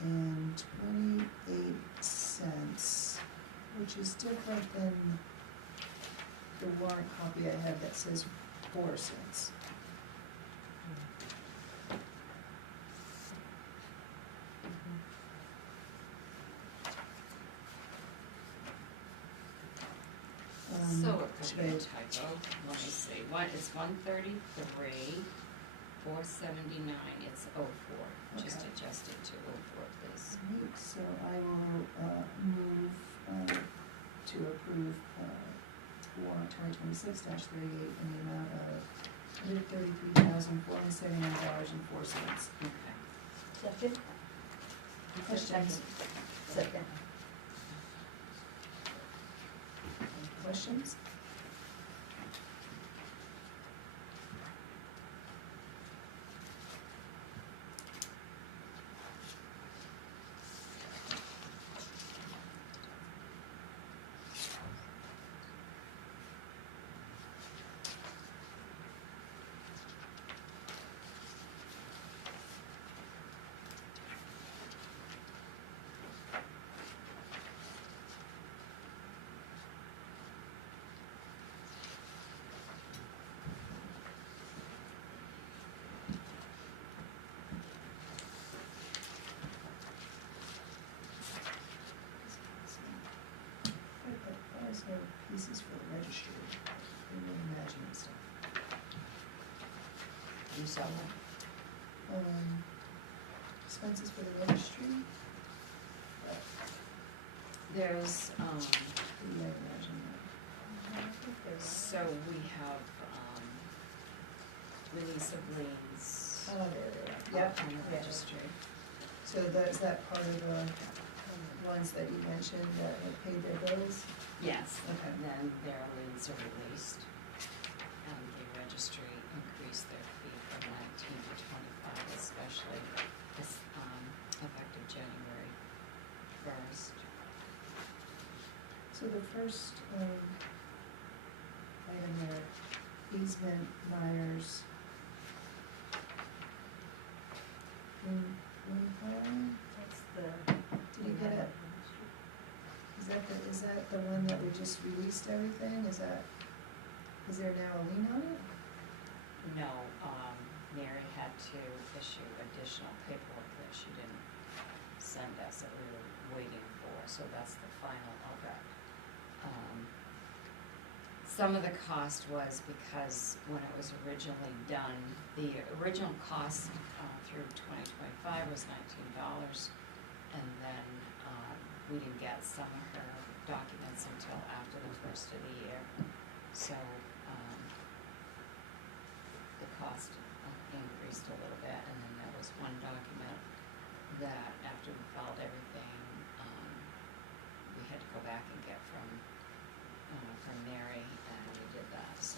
and 28 cents, which is different than the warrant copy I have that says 4 cents. So it could should be a I- typo, let me see, it's 133, 479, it's 04, just Okay. adjust it to 04, please. Right, so I will move to approve warrant 2026-38 in the amount of $133,479.04. Okay. Second? Questions? Second. Questions? There's no pieces for the registry. I didn't imagine and stuff. You saw that? Expenses for the registry? There's, Yeah, I imagine that. so we have, release of liens Oh, there they are. Yep. on the yeah. registry. So is that part of the ones that you mentioned that have paid their bills? Yes, Okay. and then their liens are released, and the registry increased their fee from 19 to 25, especially this, effective January 1st. So the first item there, easement, Myers. Lien filing? That's the. Did you get it? Is that the one that we just released everything? Is there now a lien on it? No, Mary had to issue additional paperwork that she didn't send us that we were waiting for, so that's the final of it. Some of the cost was because when it was originally done, the original cost through 2025 was $19, and then we didn't get some of her documents until after the first of the year. So the cost increased a little bit, and then there was one document that after we filed everything, we had to go back and get from Mary, and we did that, so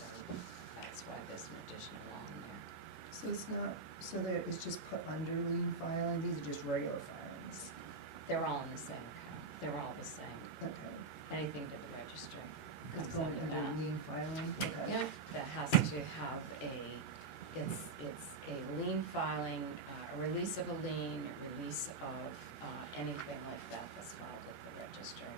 that's why there's an additional loan there. So it's not, so there, it's just put under lien filing, these are just regular filings? They're all in the same account, they're all the same, Okay. anything to the registry It's comes going under under that. lien filing, okay. Yeah, that has to have it's a lien filing, a release of a lien, a release of, anything like that that's filed with the registry.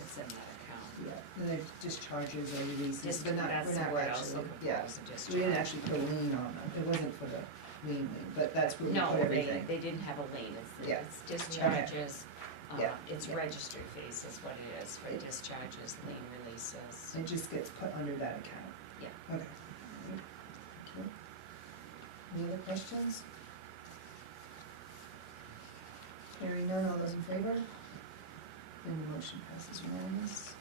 It's in that account. Yeah, and they're discharges or releases, Just, but not, that's we're the not word I was actually, looking for, yeah. was a discharge. We didn't actually put a lien on them, it wasn't for the lien, but that's where we No, put everything. they didn't have a lien, Yeah. it's discharges, Yeah, It's yeah. registry fees is what it is for It- discharges, lien releases. It just gets put under that account? Yeah. Okay. Okay. Any other questions? Hearing none, all those in favor? And the motion passes unanimous.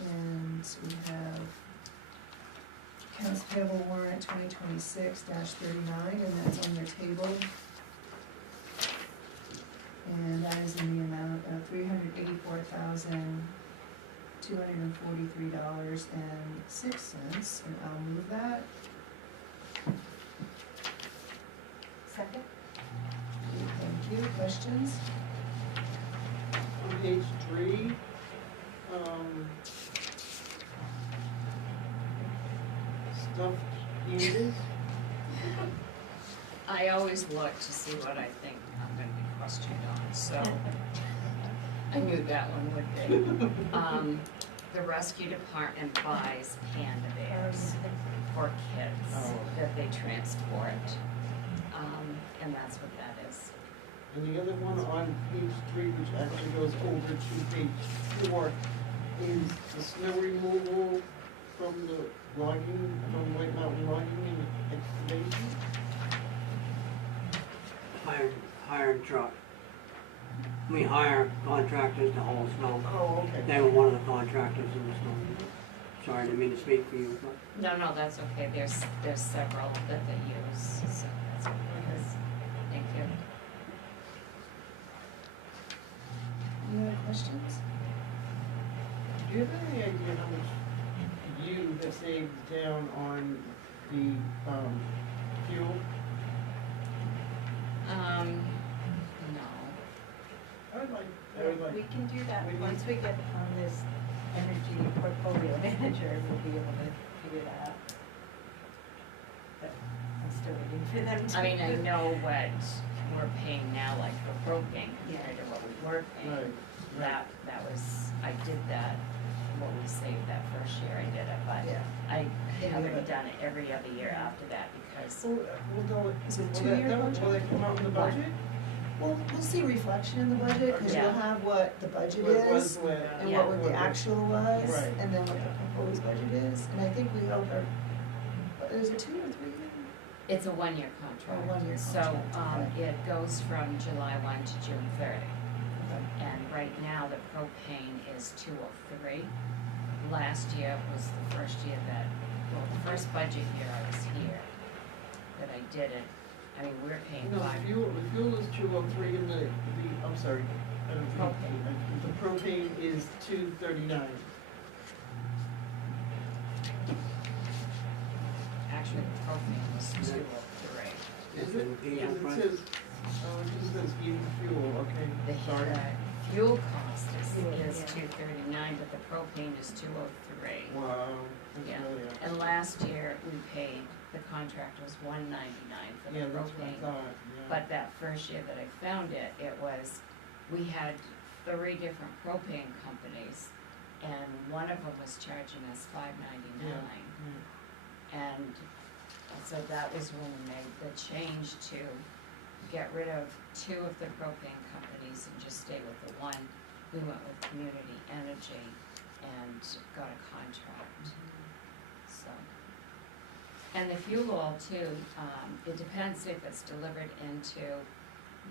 And we have accounts payable warrant 2026-39, and that's on your table. And that is in the amount of $384,243.06, and I'll move that. Second? Thank you. Questions? On page 3, stuffed candies. I always look to see what I think I'm gonna be questioned on, so I knew that one would be. The rescue department buys panda bears for kids Oh. that they transport, and that's what that is. And the other one on page 3, which actually goes over to page 4, is the snow removal from the logging, from White Mountain Logging and Excavation. Hired truck. We hire contractors to haul snow. Oh, okay. They were one of the contractors in the snow. Sorry, I didn't mean to speak for you, but No, that's okay, there's several that they use, so that's what it is. Thank you. Any other questions? Do you have any idea how much you have saved down on the, fuel? No. I would like, We can do that, We need- once we get on this energy portfolio manager, we'll be able to figure that out. But I'm still waiting for them to. I mean, I know what we're paying now, like for propane compared to what we were paying. right. That was, I did that, what we saved that first year I did it, but Yeah. I Yeah, haven't but- done it every other year after that because, We'll go, Is it a will two-year that contract? will that come out in the budget? We'll see reflection in the budget, because Yeah. you'll have what the budget What it was is, when- and Yeah. what the actual was, Right. and then what the proposed budget is, and I think we hope our, is it 2 or 3 years? it's a one-year contract. 1 year So, contract, okay. it goes from July 1 to June 30. Okay. And right now, the propane is 203. Last year was the first year that, well, the first budget year I was here, that I did it. I mean, we're paying No, five. the fuel is 203 and I'm sorry. I don't think- Propane. The propane is 239. Actually, the propane was 203. Is it? diesel Because price. it says, oh, it just says even fuel, okay, The sorry. fuel cost is Yeah. 239, but the propane is 203. Wow, that's Yeah. really, And last year, we paid, the contract was 199 for the yeah, that's what I propane. thought, yeah. But that first year that I found it, it was, we had 3 different propane companies, and one of them was charging us $5.99. And so that was when we made the change to get rid of 2 of the propane companies and just stay with the one. We went with Community Energy and got a contract, so. And the fuel oil too, it depends if it's delivered into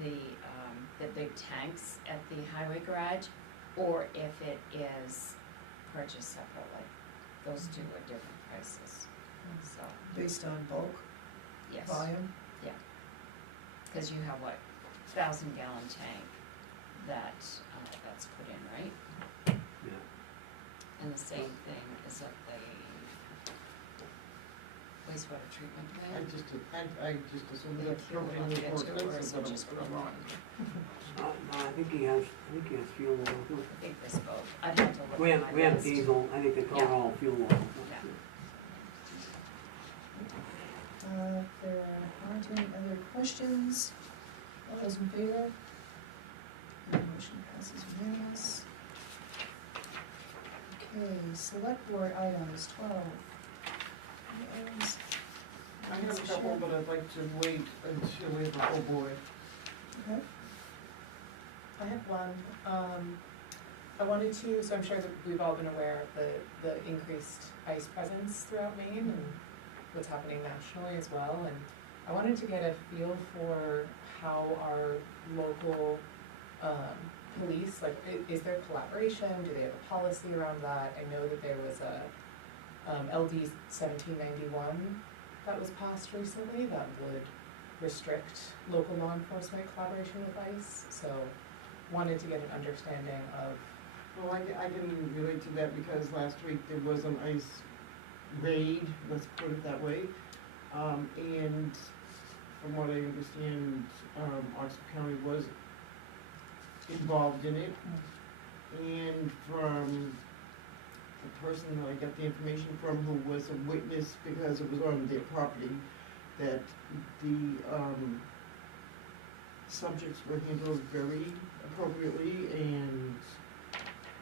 the big tanks at the highway garage, or if it is purchased separately. Those 2 are different prices, so, Based on bulk, yes. volume? Cause you have what, 1,000-gallon tank that's put in, right? Yeah. And the same thing is at the wastewater treatment I plant. just assumed The that fuel propane on was it more too, or is expensive, it just but I'm wrong. No, I think he has fuel oil too. I think there's both. I'd have to look We at have, my we have list. diesel, I think they call it Yeah. all fuel oil. Yeah. If there aren't any other questions, all those in favor? And the motion passes unanimous. Okay, select board items 12. Any items? I have a couple, but I'd like to wait until we have a full board. Okay. I have one. I wanted to, so I'm sure that we've all been aware of the increased ICE presence throughout Maine and what's happening nationally as well. And I wanted to get a feel for how our local police, like, is there collaboration? Do they have a policy around that? I know that there was a LD 1791 that was passed recently that would restrict local law enforcement collaboration with ICE. So wanted to get an understanding of. Well, I can relate to that because last week there was an ICE raid, let's put it that way. And from what I understand, Oxford County was involved in it. And from the person that I got the information from who was a witness because it was on their property, that the subjects were handled very appropriately and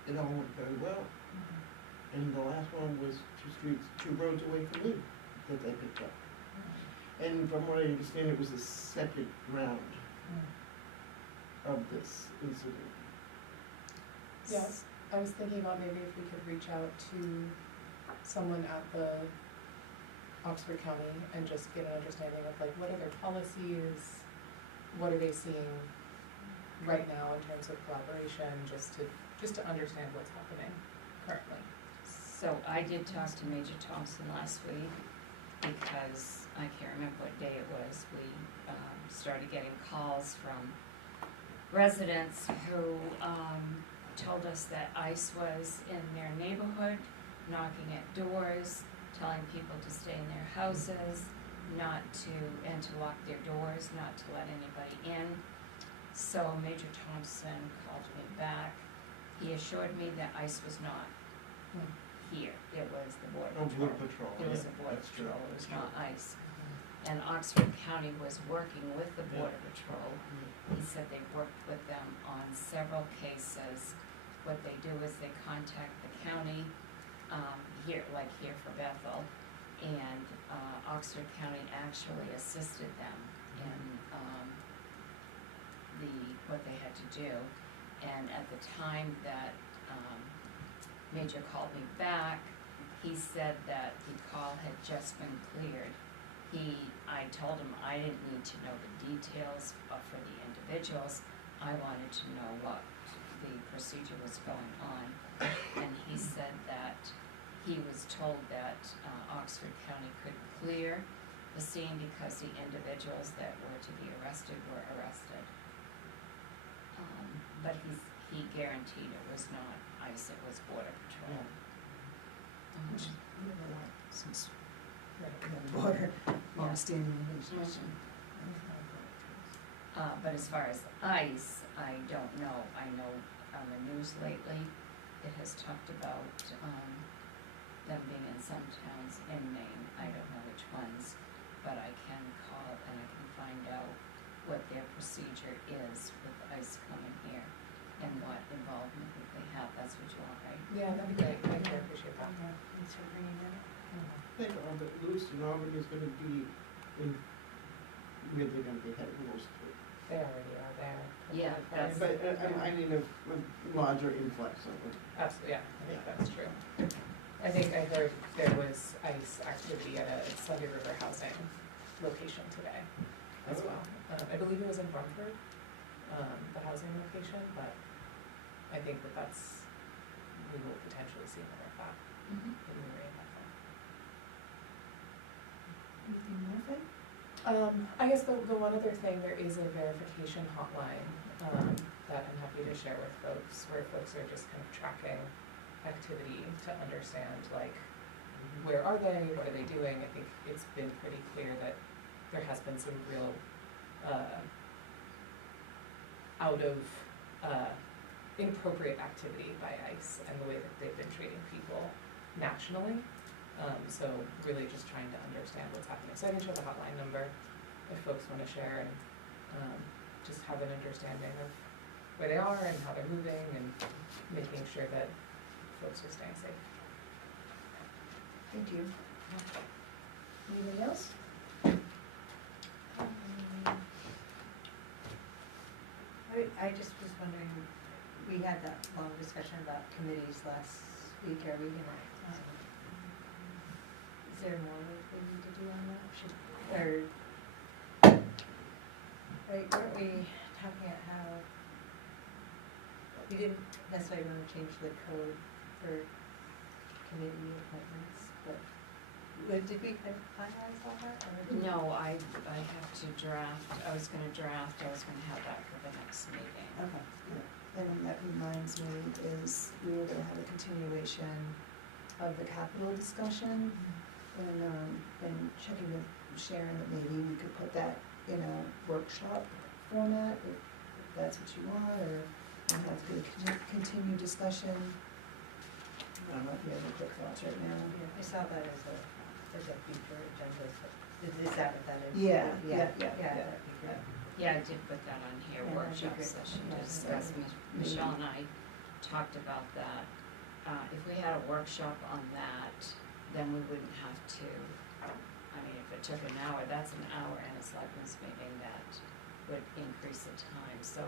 it all went very well. And the last one was 2 roads away from me that they picked up. And from what I understand, it was the second round of this incident. Yes, I was thinking about maybe if we could reach out to someone at the Oxford County and just get an understanding of like what are their policies, what are they seeing right now in terms of collaboration, just to understand what's happening currently. So I did talk to Major Thompson last week because I can't remember what day it was. We started getting calls from residents who told us that ICE was in their neighborhood, knocking at doors, telling people to stay in their houses, and to lock their doors, not to let anybody in. So Major Thompson called me back. He assured me that ICE was not here. It was the Border Patrol. Patrol. It was the Border Patrol, it was not ICE. And Oxford County was working with the Border Patrol. He said they worked with them on several cases. What they do is they contact the county, here for Bethel, and Oxford County actually assisted them in what they had to do. And at the time that Major called me back, he said that the call had just been cleared. I told him I didn't need to know the details for the individuals. I wanted to know what the procedure was going on. And he said that he was told that Oxford County could clear the scene because the individuals that were to be arrested were arrested. But he guaranteed it was not ICE, it was Border Patrol. Which we never want since we have a border, long-standing relationship. But as far as ICE, I don't know. I know on the news lately, it has talked about them being in some towns in Maine. I don't know which ones, but I can call and I can find out what their procedure is with ICE coming here and what involvement that they have. That's what you want, right? Yeah, that'd be great. Thank you, I appreciate that. Thanks for bringing that up. I think Lewiston, Auburn is gonna be in, where they're gonna be headed most of it. They already are there. Yeah, that's- But I mean a larger influx of it. Absolutely, yeah, I think that's true. I think I heard there was ICE activity at a Sunday River housing location today as well. I believe it was in Brumford, the housing location, but I think we will potentially see more of that in the area. Anything more, Faye? I guess the one other thing, there is a verification hotline that I'm happy to share with folks, where folks are just kind of tracking activity to understand, like, where are they, what are they doing? I think it's been pretty clear that there has been some real out of inappropriate activity by ICE and the way that they've been treating people nationally. So really just trying to understand what's happening. So I can share the hotline number if folks want to share and just have an understanding of where they are and how they're moving and making sure that folks are staying safe. Thank you. Anybody else? All right, I just was wondering, we had that long discussion about committees last week, are we gonna, is there more we need to do on that? Right, weren't we talking about how we didn't necessarily want to change the code for committee appointments, but did we finalize all that? Or did we- No, I have to draft, I was gonna have that for the next meeting. Okay. And that reminds me is we were gonna have a continuation of the capital discussion and checking with Sharon that maybe we could put that in a workshop format if that's what you want, or have to continue discussion. I don't know if you have any quick thoughts right now. I saw that as a future agenda, so is that what that is? Yeah. That'd be great. Yeah, I did put that on here, Yeah, that'd be workshop great. session to Yeah, discuss, Michelle and I talked about that. If we had a workshop on that, then we wouldn't have to, I mean, if it took an hour, that's an hour in a selectmen's meeting, that would increase the time. So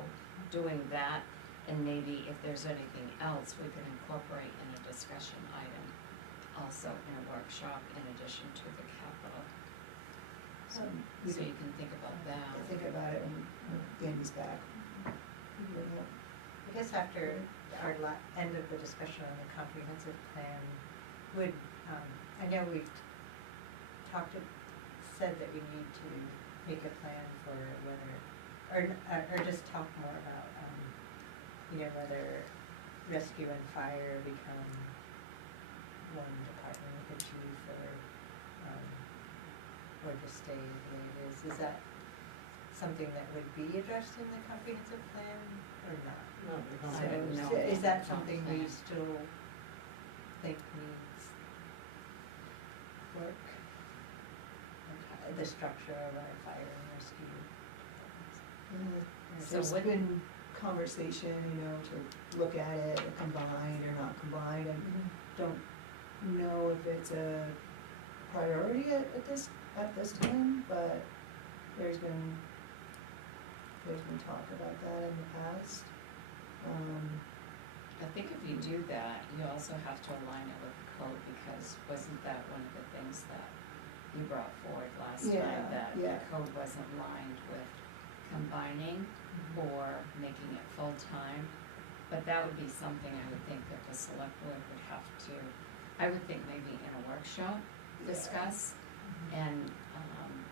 doing that, and maybe if there's anything else, we could incorporate in a discussion item, also in a workshop in addition to the capital. So We you can can think about that. think about it when Andy's back. I guess after our end of the discussion on the comprehensive plan, would, I know we've said that we need to make a plan for whether, or just talk more about, whether rescue and fire become one department with a chief, or just stay the way it is. Is that something that would be addressed in the comprehensive plan or not? I don't know. So is that It's not something we planned. still think needs work? Like, the structure of our fire and rescue? So There's what- been conversation, to look at it, combined or not combined, and don't know if it's a priority at this time, but there's been talk about that in the past. I think if you do that, you also have to align it with the code, because wasn't that one of the things that you brought forward last Yeah, time? That yeah. the code wasn't lined with combining or making it full-time? But that would be something I would think that the select board would have to, I would think maybe in a workshop, Yeah. discuss, and,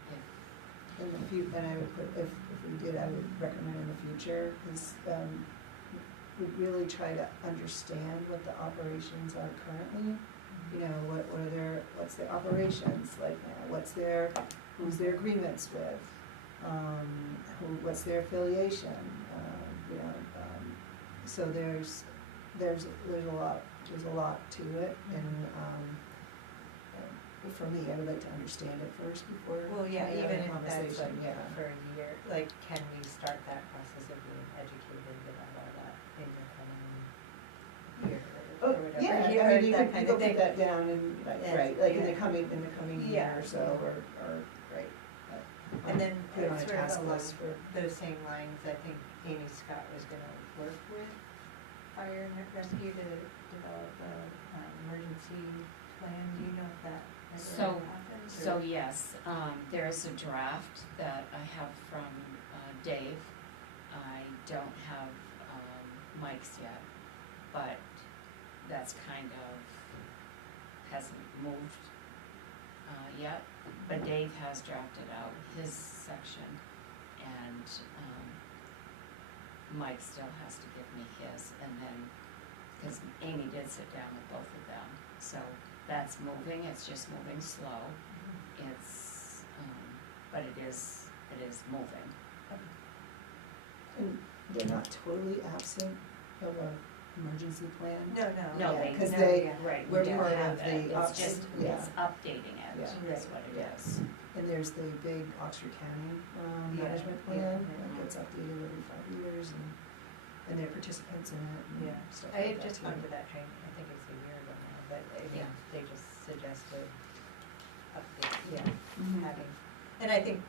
if, And I would put, if we did, I would recommend in the future, because, we really try to understand what the operations are currently. What's their operations like now, who's their agreements with, what's their affiliation, so there's a lot to it, and, for me, I would like to understand it first before Well, yeah, having even a if that's conversation, like yeah. for a year, like, can we start that process of being educated about all that in the coming year Oh, or whatever? yeah, You I heard mean, you that could, kind you of could put thing. that down and, Yeah, right, like in the yeah. coming year Yeah. or so, or, right. And then Put it on a sort of task along list for, those same lines, I think Amy Scott was gonna work with fire and rescue to develop a, emergency plan. Do you know if that has So- ever happened? So yes, there is a draft that I have from Dave. I don't have Mike's yet, but that's kind of, hasn't moved yet. But Dave has drafted out his section, and Mike still has to give me his, and then, because Amy did sit down with both of them, so that's moving, it's just moving slow. It's, but it is moving. and they're not totally absent of a emergency plan. No, No, Yeah, they, 'cause no, they- yeah, right, we're we do part of have it, the it's just, yeah. it's updating it, Yeah. is what it Yeah. is. And there's the big Oxford County, Yeah, management yeah, plan, yeah. that gets updated every 5 years, and they're participants in it Yeah, and stuff I like had that just too. gone to that training, I think it's a year ago now, but Yeah. they just suggested update, Mhm. having, and I think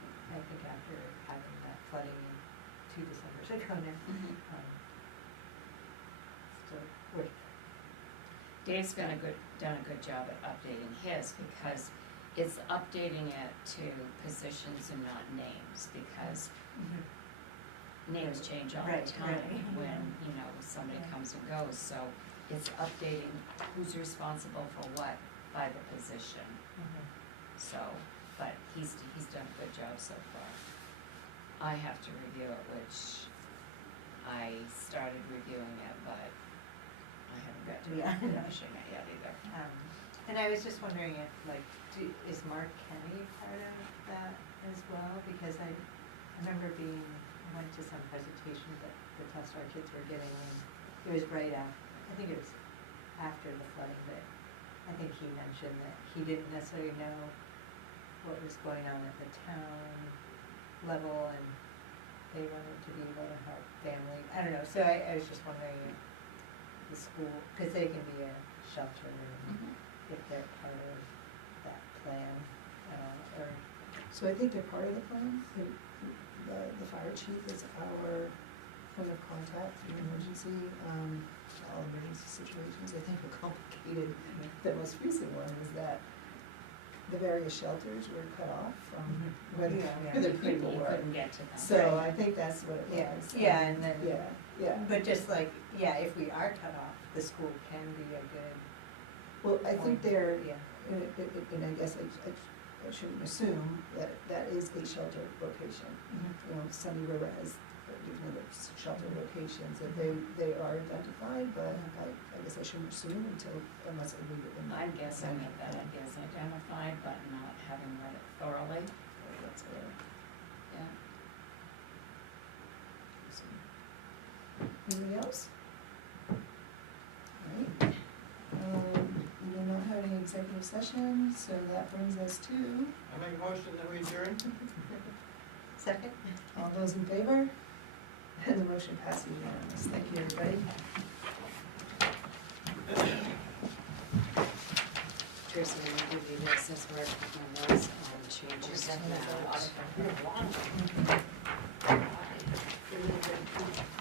after having that flooding in 2 December actually go there. Still worth. Dave's done a good job at updating his, because it's updating it to positions and not names, because names change all the Right, time right. when, somebody comes and goes, so it's updating who's responsible for what by the position. So, but he's done a good job so far. I have to review it, which I started reviewing it, but I haven't got to Yeah. finishing it yet either. And I was just wondering if, like, is Mark Kenny part of that as well? Because I remember I went to some presentation that the test our kids were giving, and it was right after, I think it was after the flooding, but I think he mentioned that he didn't necessarily know what was going on at the town level, and they wanted to be able to help family. I don't know, so I was just wondering if the school, because they can be a shelter, and if they're part of that plan, or. So I think they're part of the plan. The fire chief is our point of contact in emergency, all emergency situations. I think the complicated, the most recent one was that the various shelters were cut off from where the people You were. couldn't get to them. So I think that's what it Yeah, was. yeah, and then. Yeah. But just like, if we are cut off, the school can be a good. Well, I think they're, Yeah. and I guess I shouldn't assume that that is a shelter location. Sunny River has different other shelter locations that they are identified, but I guess I shouldn't assume unless I read it in the. I'm guessing that is identified, but not having read it thoroughly. That's weird. Yeah. Anybody else? Alright, we do not have any executive session, so that brings us to, I make a motion that we adjourn? Second? all those in favor? And the motion passes unanimous. Thank you, everybody. Tracy, I'm gonna give you this as where my notes changes to that.